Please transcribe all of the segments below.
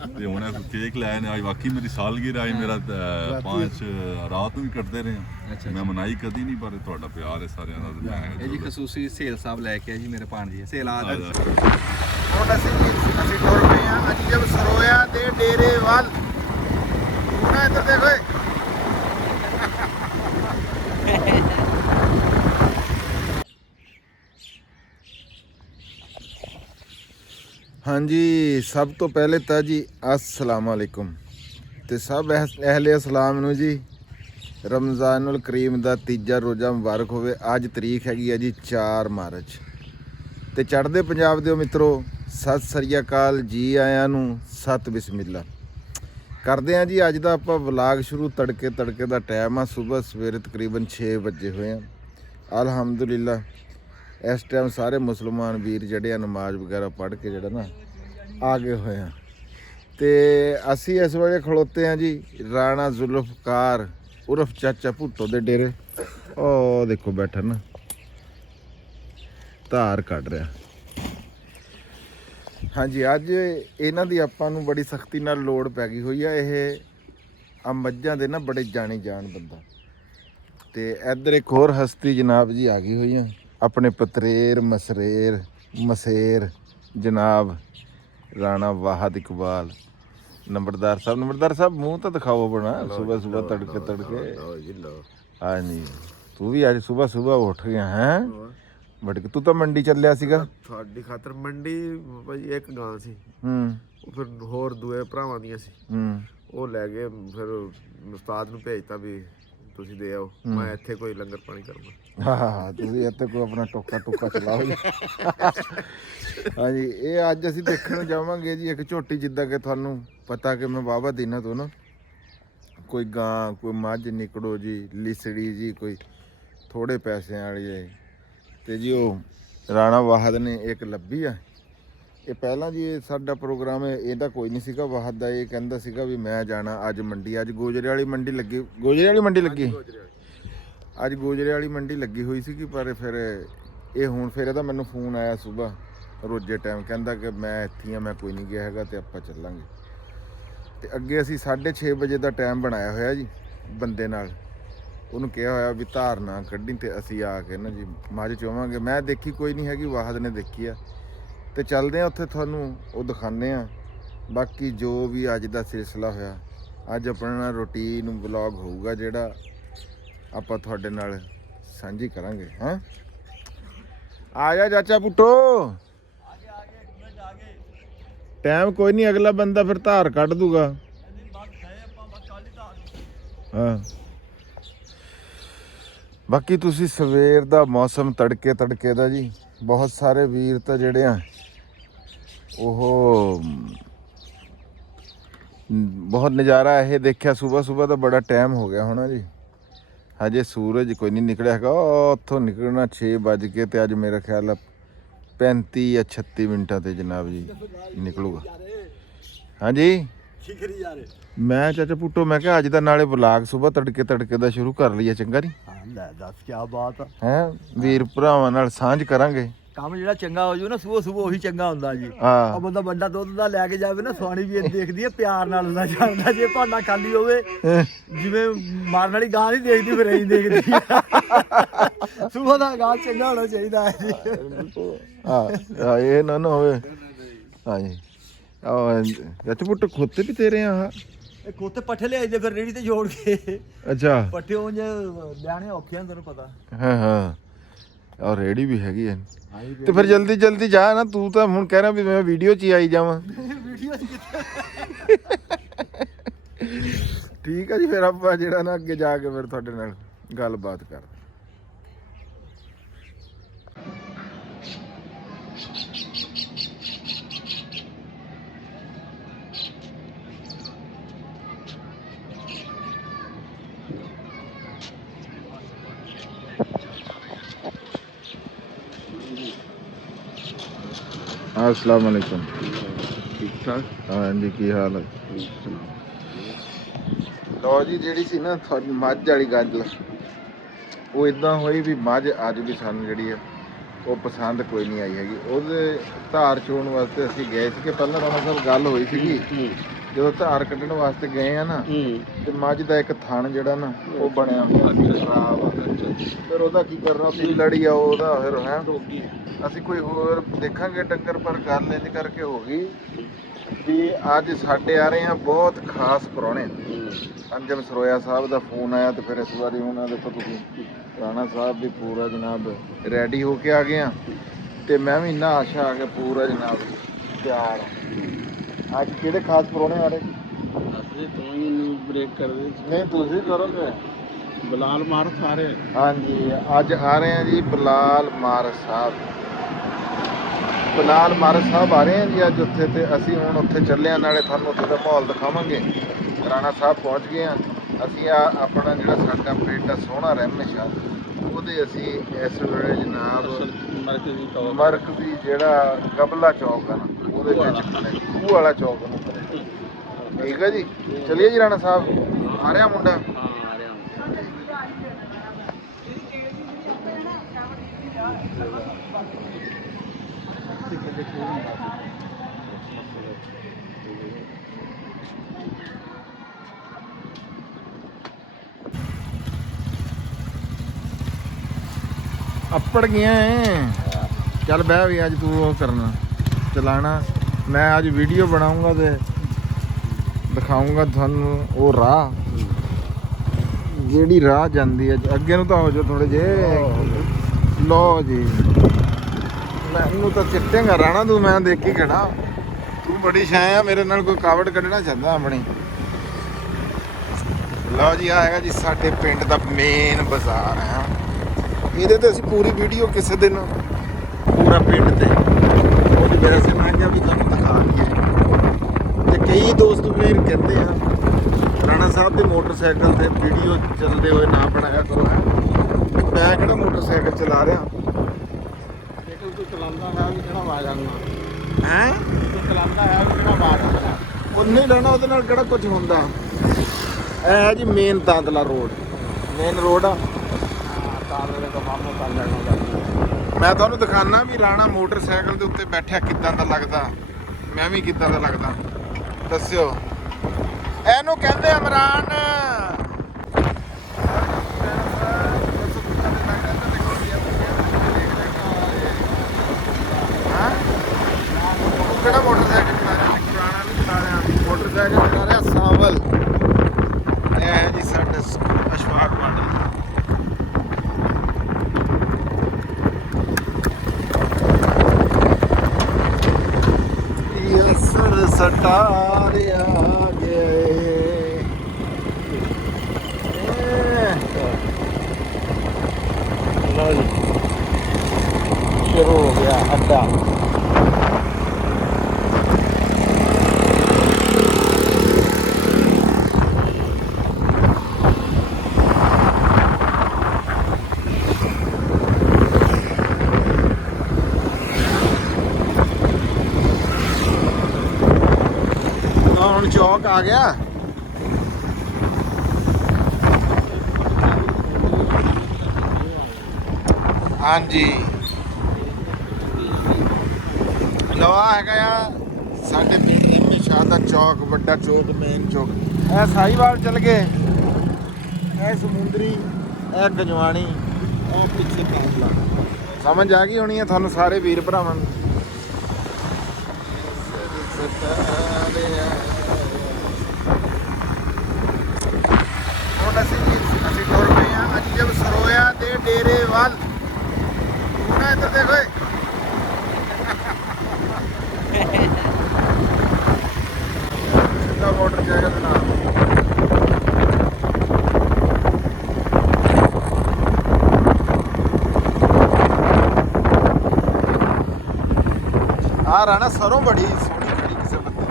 ਤੇ ਹੁਣ ਕੇਕ ਲੈ ਆਏ ਨੇ ਅੱਜ ਵਾਕਈ ਮੇਰੀ ਸਾਲਗਿਰਾ ਹੈ ਮੇਰਾ 5 ਰਾਤ ਨੂੰ ਵੀ ਕੱਟਦੇ ਰਹੇ ਮੈਂ ਮਨਾਈ ਕਦੀ ਨਹੀਂ ਪਰ ਤੁਹਾਡਾ ਪਿਆਰ ਹੈ ਸਾਰਿਆਂ ਦਾ ਇਹ ਜੀ ਖਸੂਸੀ ਸੇਲ ਸਾਹਿਬ ਲੈ ਕੇ ਆ ਜੀ ਮੇਰੇ ਭਾਣਜੀ ਸੇਲ ਆ ਹੁਣ ਅਸੀਂ ਟੁਰ ਪਏ ਹਾਂ ਅੰਜਮ ਸਰੋਇਆ ਦੇ ਡੇਰੇ ਵੱਲ ਹੁਣ ਇੱਧਰ ਦੇਖੋ ਹਾਂਜੀ ਸਭ ਤੋਂ ਪਹਿਲੇ ਤਾਂ ਜੀ अस्सलाम वालेकुम ਤੇ ਸਭ ਅਹਿਲੇ ਇਸਲਾਮ ਨੂੰ ਜੀ ਰਮਜ਼ਾਨੁਲ ਕਰੀਮ ਦਾ ਤੀਜਾ ਰੋਜ਼ਾ ਮੁਬਾਰਕ ਹੋਵੇ। ਅੱਜ ਤਰੀਕ ਹੈਗੀ ਹੈ ਜੀ 4 ਮਾਰਚ ਤੇ ਚੜ੍ਹਦੇ ਪੰਜਾਬ ਦੇ ਮਿੱਤਰੋ ਸਤਿ ਸ੍ਰੀ ਅਕਾਲ ਜੀ ਆਇਆਂ ਨੂੰ ਸਤ ਬਿਸਮਿਲ੍ਲਾ ਕਰਦੇ ਹਾਂ ਜੀ। ਅੱਜ ਦਾ ਆਪਾਂ ਵਲਾਗ ਸ਼ੁਰੂ ਤੜਕੇ ਦਾ ਟਾਈਮ ਆ ਸਵੇਰ ਸਵੇਰੇ ਤਕਰੀਬਨ 6 ਵਜੇ ਹੋਏ ਆ। ਅਲਹਮਦੁਲਿਲਾ ਇਸ ਟਾਈਮ ਸਾਰੇ ਮੁਸਲਮਾਨ ਵੀਰ ਜਿਹੜੇ ਆ ਨਮਾਜ਼ ਵਗੈਰਾ ਪੜ੍ਹ ਕੇ ਜਿਹੜਾ ਨਾ ਆ ਗਏ ਹੋਏ ਆ ਤੇ ਅਸੀਂ ਇਸ ਵੇਲੇ ਖਲੋਤੇ ਆ ਜੀ ਰਾਣਾ ਜ਼ੁਲਫਕਾਰ ਉਰਫ ਚਾਚਾ ਭੁੱਟੋ ਦੇ ਡੇਰੇ। ਉਹ ਦੇਖੋ ਬੈਠਾ ਨਾ ਧਾਰ ਕੱਢ ਰਿਹਾ। ਹਾਂਜੀ ਅੱਜ ਇਹਨਾਂ ਦੀ ਆਪਾਂ ਨੂੰ ਬੜੀ ਸਖਤੀ ਨਾਲ ਲੋੜ ਪੈ ਗਈ ਹੋਈ ਆ। ਇਹ ਆ ਮੱਝਾਂ ਦੇ ਨਾ ਬੜੇ ਜਾਣੇ ਜਾਣ ਬੰਦਾ ਤੇ ਇੱਧਰ ਇੱਕ ਹੋਰ ਹਸਤੀ ਜਨਾਬ ਜੀ ਆ ਗਈ ਹੋਈ ਆ ਆਪਣੇ ਪਤਰੇਰ ਮਸੇਰ ਜਨਾਬ ਰਾਣਾ ਵਾਹਦ ਇਕਬਾਲ ਨੰਬਰਦਾਰ ਸਾਹਿਬ ਮੂੰਹ ਤਾਂ ਦਿਖਾਓ ਆਪਣਾ ਸੁਬਹ ਤੜਕੇ ਹਾਂਜੀ ਤੂੰ ਵੀ ਅੱਜ ਸੁਬਹ ਉੱਠ ਗਿਆ ਹੈ ਬਟ ਤੂੰ ਤਾਂ ਮੰਡੀ ਚੱਲਿਆ ਸੀਗਾ ਤੁਹਾਡੀ ਖਾਤਰ ਮੰਡੀ ਭਾਈ ਇੱਕ ਗਾਂ ਸੀ ਉਹ ਫਿਰ ਹੋਰ ਦੂਏ ਭਰਾਵਾਂ ਦੀਆਂ ਸੀ ਉਹ ਲੈ ਗਏ ਫਿਰ ਉਸਤਾਦ ਨੂੰ ਭੇਜਤਾ ਵੀ ਤੁਸੀਂ ਦੇ ਆਓ ਮੈਂ ਇੱਥੇ ਕੋਈ ਲੰਗਰ ਪਾਣੀ ਕਰੂੰਗਾ। ਹਾਂ ਤੁਸੀਂ ਇੱਥੇ ਕੋਈ ਆਪਣਾ ਟੋਕਾ ਚਲਾਓ ਜੀ। ਹਾਂਜੀ ਇਹ ਅੱਜ ਅਸੀਂ ਦੇਖਣ ਜਾਵਾਂਗੇ ਜੀ ਇੱਕ ਝੋਟੀ ਜਿੱਦਾਂ ਕਿ ਤੁਹਾਨੂੰ ਪਤਾ ਕਿ ਮੈਂ ਵਾਹਵਾ ਦਿਨਾਂ ਤੋਂ ਨਾ ਕੋਈ ਗਾਂ ਕੋਈ ਮੱਝ ਨਿਕੜੋ ਜੀ ਲਿਸੜੀ ਜੀ ਕੋਈ ਥੋੜੇ ਪੈਸਿਆਂ ਵਾਲੀ ਹੈ ਤੇ ਜੀ ਉਹ ਰਾਣਾ ਵਾਹਦ ਨੇ ਇੱਕ ਲੱਭੀ ਆ। ਇਹ ਪਹਿਲਾਂ ਜੀ ਸਾਡਾ ਪ੍ਰੋਗਰਾਮ ਇਹਦਾ ਕੋਈ ਨਹੀਂ ਸੀਗਾ ਵਾਹਦ ਦਾ। ਇਹ ਕਹਿੰਦਾ ਸੀਗਾ ਵੀ ਮੈਂ ਜਾਣਾ ਅੱਜ ਮੰਡੀ। ਅੱਜ ਗੋਜਰੇ ਵਾਲੀ ਮੰਡੀ ਲੱਗੀ ਅੱਜ ਗੋਜਰੇ ਵਾਲੀ ਮੰਡੀ ਲੱਗੀ ਹੋਈ ਸੀਗੀ ਪਰ ਫਿਰ ਇਹ ਹੁਣ ਫਿਰ ਇਹਦਾ ਮੈਨੂੰ ਫੋਨ ਆਇਆ ਸੁਬਾਹ ਰੋਜ਼ੇ ਟਾਈਮ ਕਹਿੰਦਾ ਕਿ ਮੈਂ ਇੱਥੇ ਆ ਮੈਂ ਕੋਈ ਨਹੀਂ ਗਿਆ ਹੈਗਾ ਤੇ ਆਪਾਂ ਚੱਲਾਂਗੇ। ਤੇ ਅੱਗੇ ਅਸੀਂ 6:30 ਵਜੇ ਦਾ ਟਾਈਮ ਬਣਾਇਆ ਹੋਇਆ ਜੀ ਬੰਦੇ ਨਾਲ ਉਹਨੂੰ ਕਿਹਾ ਹੋਇਆ ਵੀ ਧਾਰ ਨਾ ਕੱਢੀ ਤੇ ਅਸੀਂ ਆ ਕੇ ਨਾ ਜੀ ਮੱਝ ਚੋਵਾਂਗੇ। ਮੈਂ ਦੇਖੀ ਕੋਈ ਨਹੀਂ ਹੈਗੀ ਵਾਹਦ ਨੇ ਦੇਖੀ ਆ ਤੇ ਚੱਲਦੇ ਆ ਉੱਥੇ ਤੁਹਾਨੂੰ ਉਹ ਦਿਖਾਉਂਦੇ ਆ ਬਾਕੀ ਜੋ ਵੀ ਅੱਜ ਦਾ ਸਿਲਸਿਲਾ ਹੋਇਆ। ਅੱਜ ਆਪਣਾ ਰੂਟੀਨ ਵਲੌਗ ਹੋਊਗਾ ਜਿਹੜਾ ਆਪਾਂ ਤੁਹਾਡੇ ਨਾਲ ਸਾਂਝੀ ਕਰਾਂਗੇ। ਹਾਂ ਆ ਜਾ ਚਾਚਾ ਪੁੱਟੋ ਟਾਈਮ ਕੋਈ ਨਹੀਂ ਅਗਲਾ ਬੰਦਾ ਫਿਰ ਧਾਰ ਕੱਢ ਦੂਗਾ। ਹਾਂ ਬਾਕੀ ਤੁਸੀਂ ਸਵੇਰ ਦਾ ਮੌਸਮ ਤੜਕੇ ਦਾ ਜੀ ਬਹੁਤ ਸਾਰੇ ਵੀਰ ਤਾਂ ਜਿਹੜੇ ਆ ਉਹ ਬਹੁਤ ਨਜ਼ਾਰਾ ਇਹ ਦੇਖਿਆ ਸੁਬਹ ਦਾ ਬੜਾ ਟਾਈਮ ਹੋ ਗਿਆ ਹੋਣਾ ਜੀ ਹਜੇ ਸੂਰਜ ਕੋਈ ਨਹੀਂ ਨਿਕਲਿਆ ਹੈਗਾ। ਉੱਥੋਂ ਨਿਕਲਣਾ 6 ਵੱਜ ਕੇ ਤੇ ਅੱਜ ਮੇਰਾ ਖਿਆਲ 35 ਜਾਂ 36 ਮਿੰਟਾਂ ਤੇ ਜਨਾਬ ਜੀ ਨਿਕਲੂਗਾ। ਹਾਂਜੀ ਮੈਂ ਚਾਚਾ ਪੁੱਟੋ ਮੈਂ ਕਿਹਾ ਅੱਜ ਦਾ ਨਾਲੇ ਵਲਾਗ ਸੁਬਹ ਤੜਕੇ ਦਾ ਸ਼ੁਰੂ ਕਰ ਲਈਏ ਚੰਗਾ ਨਹੀਂ? ਲੈ ਦੱਸ ਕੀ ਬਾਤ ਹੈ ਵੀਰ ਭਰਾਵਾਂ ਨਾਲ ਸਾਂਝ ਕਰਾਂਗੇ। ਕੰਮ ਜਿਹੜਾ ਚੰਗਾ ਹੋ ਜੂ ਨਾ ਸੁਬਹ ਉਹੀ ਚੰਗਾ ਹੁੰਦਾ ਜੀ। ਹਾਂ ਉਹ ਬੰਦਾ ਵੱਡਾ ਦੁੱਧ ਦਾ ਲੈ ਕੇ ਜਾਵੇ ਨਾ ਸਵਾਣੀ ਵੀ ਦੇਖਦੀ ਹੈ ਪਿਆਰ ਨਾਲ ਹੁੰਦਾ ਜਾਂਦਾ। ਜੇ ਭਾਂਡਾ ਖਾਲੀ ਹੋਵੇ ਜਿਵੇਂ ਮਾਰਨ ਵਾਲੀ ਗਾਂ ਨਹੀਂ ਦੇਖਦੀ ਫਿਰ ਇਹੀ ਦੇਖਦੀ ਸੁਬਹ ਦਾ ਗਾਂ ਚੰਗਾ ਹੋਣਾ ਚਾਹੀਦਾ ਹੈ ਜੀ। ਹਾਂ ਇਹ ਨਾ ਹੋਵੇ। ਹਾਂਜੀ ਚਾਚਾ ਪੁੱਟ ਖੋਤੇ ਵੀ ਤੇਰੇ ਆ ਇਹ ਖੋਤੇ ਪੱਠੇ ਲਿਆਈ ਦੇ ਫਿਰ ਰੇੜੀ ਤੇ ਜੋੜ ਕੇ। ਅੱਛਾ ਪੱਠੇ ਉਂਝ ਲਿਆਣੇ ਔਖੇ ਹਨ ਤੈਨੂੰ ਪਤਾ। ਹਾਂ ਔਰ ਰੇੜੀ ਵੀ ਹੈਗੀ ਹੈ ਤੇ ਫਿਰ ਜਲਦੀ ਜਾ ਨਾ ਤੂੰ ਤਾਂ ਹੁਣ ਕਹਿ ਰਿਹਾ ਵੀ ਮੈਂ ਵੀਡੀਓ 'ਚ ਹੀ ਆਈ ਜਾਵਾਂ। ਵੀਡੀਓ ਠੀਕ ਆ ਜੀ ਫਿਰ ਆਪਾਂ ਜਿਹੜਾ ਨਾ ਅੱਗੇ ਜਾ ਕੇ ਫਿਰ ਤੁਹਾਡੇ ਨਾਲ ਗੱਲਬਾਤ ਕਰਦੇ। अस्सलाम वालेकुम ਠੀਕ ਠਾਕ हाँ जी की हाल है? लो जी ਜਿਹੜੀ ਸੀ ਨਾ ਤੁਹਾਡੀ ਮੱਝ ਵਾਲੀ ਗੱਲ ਉਹ ਇਦਾਂ ਹੋਈ ਵੀ ਮੱਝ ਅੱਜ ਵੀ ਸਾਨੂੰ ਜਿਹੜੀ ਹੈ ਉਹ ਪਸੰਦ ਕੋਈ ਨਹੀਂ ਆਈ ਹੈਗੀ। ਉਹਦੇ ਧਾਰ ਚੋਣ ਵਾਸਤੇ ਅਸੀਂ ਗਏ ਸੀ ਕਿ ਪਹਿਲਾਂ ਰਾਣਾ ਸਾਹਿਬ ਗੱਲ ਹੋਈ ਸੀਗੀ ਜਦੋਂ ਧਾਰ ਕੱਢਣ ਵਾਸਤੇ ਗਏ ਆ ਨਾ ਤੇ ਮੱਝ ਦਾ ਇੱਕ ਥਣ ਜਿਹੜਾ ਨਾ ਉਹ ਬਣਿਆ ਖਰਾਬ ਆ। ਫਿਰ ਉਹਦਾ ਕੀ ਕਰਨਾ ਸੀ ਲੜੀ ਆ ਉਹਦਾ ਫਿਰ ਹੈ ਅਸੀਂ ਕੋਈ ਹੋਰ ਦੇਖਾਂਗੇ ਡੰਗਰ। ਪਰ ਗੱਲ ਇੰਜ ਕਰਕੇ ਹੋ ਗਈ ਵੀ ਅੱਜ ਸਾਡੇ ਆ ਰਹੇ ਆ ਬਹੁਤ ਖਾਸ ਪ੍ਰਾਹੁਣੇ। ਅੰਜਮ ਸਰੋਇਆ ਸਾਹਿਬ ਦਾ ਫੋਨ ਆਇਆ ਤੇ ਫਿਰ ਇਸ ਵਾਰੀ ਉਹਨਾਂ ਦੇ ਤੋਂ ਤੁਸੀਂ ਰਾਣਾ ਸਾਹਿਬ ਵੀ ਪੂਰਾ ਜਨਾਬ ਰੈਡੀ ਹੋ ਕੇ ਆ ਗਏ ਆ ਤੇ ਮੈਂ ਵੀ ਇੰਨਾ ਆਸ਼ਾ ਆ ਕੇ ਪੂਰਾ ਜਨਾਬ ਤਿਆਰ। ਅੱਜ ਕਿਹੜੇ ਖਾਸ ਪ੍ਰਾਹੁਣੇ ਆ ਰਹੇ? ਅਸੀਂ ਤੋਂ ਹੀ ਬ੍ਰੇਕ ਕਰ ਦੇ ਨਹੀਂ ਤੁਸੀਂ ਕਰੋਗੇ। ਬਲਾਲ ਮਾਰਥ ਆ ਰਹੇ। ਹਾਂਜੀ ਅੱਜ ਆ ਰਹੇ ਆ ਜੀ ਬਲਾਲ ਮਾਰ ਸਾਹਿਬ। ਬਲਾਲ ਮਾਰ ਸਾਹਿਬ ਆ ਰਹੇ ਆ ਜੀ ਅੱਜ ਉੱਥੇ ਤੇ ਅਸੀਂ ਹੁਣ ਉੱਥੇ ਚੱਲੇ ਆ। ਨਾਲੇ ਤੁਹਾਨੂੰ ਉੱਥੇ ਦਾ ਮਾਹੌਲ ਦਿਖਾਵਾਂਗੇ। ਰਾਣਾ ਸਾਹਿਬ ਪਹੁੰਚ ਗਏ ਆ। ਅਸੀਂ ਆਪਣਾ ਜਿਹੜਾ ਸਾਡਾ ਪਿੰਡ ਸੋਹਣਾ ਰਹਿਮਸ਼ਾ ਉਹਦੇ ਅਸੀਂ ਇਸ ਵੇਲੇ ਜਨਾਬ ਮਰਕਜ਼ੀ ਜਿਹੜਾ ਗਬਲਾ ਚੌਕ ਆ ਨਾ ਉਹਦੇ ਵਿੱਚ ਖੜੇ ਖੂਹ ਵਾਲਾ ਚੌਕ ਨੂੰ ਖੜੇ। ਠੀਕ ਹੈ ਜੀ ਚਲਿਏ ਜੀ। ਰਾਣਾ ਸਾਹਿਬ ਆ ਰਿਹਾ ਮੁੰਡਾ। ਅੱਪੜ ਗਿਆ ਚੱਲ ਬਹਿ ਵੀ ਅੱਜ ਤੂੰ ਉਹ ਕਰਨਾ ਚਲਾਣਾ। ਮੈਂ ਅੱਜ ਵੀਡੀਓ ਬਣਾਉਂਗਾ ਤੇ ਦਿਖਾਉਂਗਾ ਤੁਹਾਨੂੰ ਉਹ ਰਾਹ ਜਿਹੜੀ ਰਾਹ ਜਾਂਦੀ ਹੈ। ਅੱਗੇ ਨੂੰ ਤਾਂ ਹੋ ਜਾਓ ਥੋੜੇ ਜੇ। ਲੋ ਜੀ ਮੈਨੂੰ ਤਾਂ ਚਿੱਟੇਗਾ ਰਾਣਾ ਤੂੰ। ਮੈਂ ਦੇਖੀ ਖੜਾ ਤੂੰ ਬੜੀ ਛਾਇਆ ਆ ਮੇਰੇ ਨਾਲ ਕੋਈ ਕਾਵੜ ਕੱਢਣਾ ਚਾਹੁੰਦਾ ਆਪਣੀ। ਲਓ ਜੀ ਆ ਹੈਗਾ ਜੀ ਸਾਡੇ ਪਿੰਡ ਦਾ ਮੇਨ ਬਾਜ਼ਾਰ ਹੈ। ਇਹਦੇ ਤੇ ਅਸੀਂ ਪੂਰੀ ਵੀਡੀਓ ਕਿਸੇ ਦਿਨ ਪੂਰਾ ਪਿੰਡ ਤੇ ਉਹਦੀ ਮੇਰਾ ਸੇ ਮੈਂ ਕਿਹਾ ਵੀ ਤੁਹਾਨੂੰ ਦਿਖਾ ਲਈਏ। ਤੇ ਕਈ ਦੋਸਤ ਵੀਰ ਕਹਿੰਦੇ ਆ ਰਾਣਾ ਸਾਹਿਬ ਦੇ ਮੋਟਰਸਾਈਕਲ ਤੇ ਵੀਡੀਓ ਚੱਲਦੇ ਹੋਏ ਨਾ ਬਣਾਇਆ ਕਰੋ। ਮੈਂ ਕਿਹੜਾ ਮੋਟਰਸਾਈਕਲ ਚਲਾ ਰਿਹਾ ਸਾਈਕਲ ਤੋਂ ਚਲਾਉਂਦਾ ਹੈ ਵੀ ਕਿਹੜਾ ਆਵਾਜ਼ ਆਉਂਦਾ ਹੈ ਚਲਾਉਂਦਾ ਹੈ ਵੀ ਕਿਹੜਾ ਆਵਾਜ਼ ਆਉਂਦਾ ਉਹਨੇ ਰਹਿਣਾ ਉਹਦੇ ਨਾਲ ਕਿਹੜਾ ਕੁਝ ਹੁੰਦਾ। ਇਹ ਹੈ ਜੀ ਮੇਨ ਦਾਦਲਾ ਰੋਡ ਮੇਨ ਰੋਡ ਆ। ਮੈਂ ਤੁਹਾਨੂੰ ਦਿਖਾਣਾ ਵੀ ਰਾਣਾ ਮੋਟਰਸਾਈਕਲ ਦੇ ਉੱਤੇ ਬੈਠਿਆ ਕਿੱਦਾਂ ਦਾ ਲੱਗਦਾ। ਮੈਂ ਵੀ ਕਿੱਦਾਂ ਦਾ ਲੱਗਦਾ ਦੱਸਿਓ। ਇਹਨੂੰ ਕਹਿੰਦੇ ਇਮਰਾਨ। ਕਿਹੜਾ ਮੋਟਰਸਾਈਕਲ ਚਲਾ ਰਿਹਾ? ਪੁਰਾਣਾ ਨਹੀਂ ਚਲਾ ਰਿਹਾ ਮੋਟਰਸਾਈਕਲ ਚਲਾ ਰਿਹਾ ਸਾਵਲ। ਇਹ ਹੈ ਜੀ ਸਾਡਾ ਅਸ਼ਫਾਕ ਮਾਡਲ। ਸਰ ਸਟਾਰਿਆ ਗਏ ਸ਼ੁਰੂ ਹੋ ਗਿਆ ਅੱਡਾ। चौक आ गया। हाँ जी लवा है साढ़े पिंड शाह का चौक बड़ा चौक मेन चौक। ए साहिवाल चल गए ए समुंदरी ए गंजवानी ए पिछे कांगला। समझ आ गई होनी है थानू सारे वीर भरावां नूं। ਅਸੀਂ ਟੁਰ ਪਏ ਆ ਅੰਜਮ ਸਰੋਇਆ ਦੇ ਡੇਰੇ ਵੱਲ। ਉਹਨਾਂ ਇੱਧਰ ਦੇਖੋ ਸਿੱਧਾ ਮੋਟਰਸਾਈਕਲ ਦੇ ਨਾਲ। ਆ ਰਾਣਾ ਸਰੋਂ ਬੜੀ ਸੋਹਣੀ ਖੜੀ ਕਿਸੇ ਬੰਦੇ।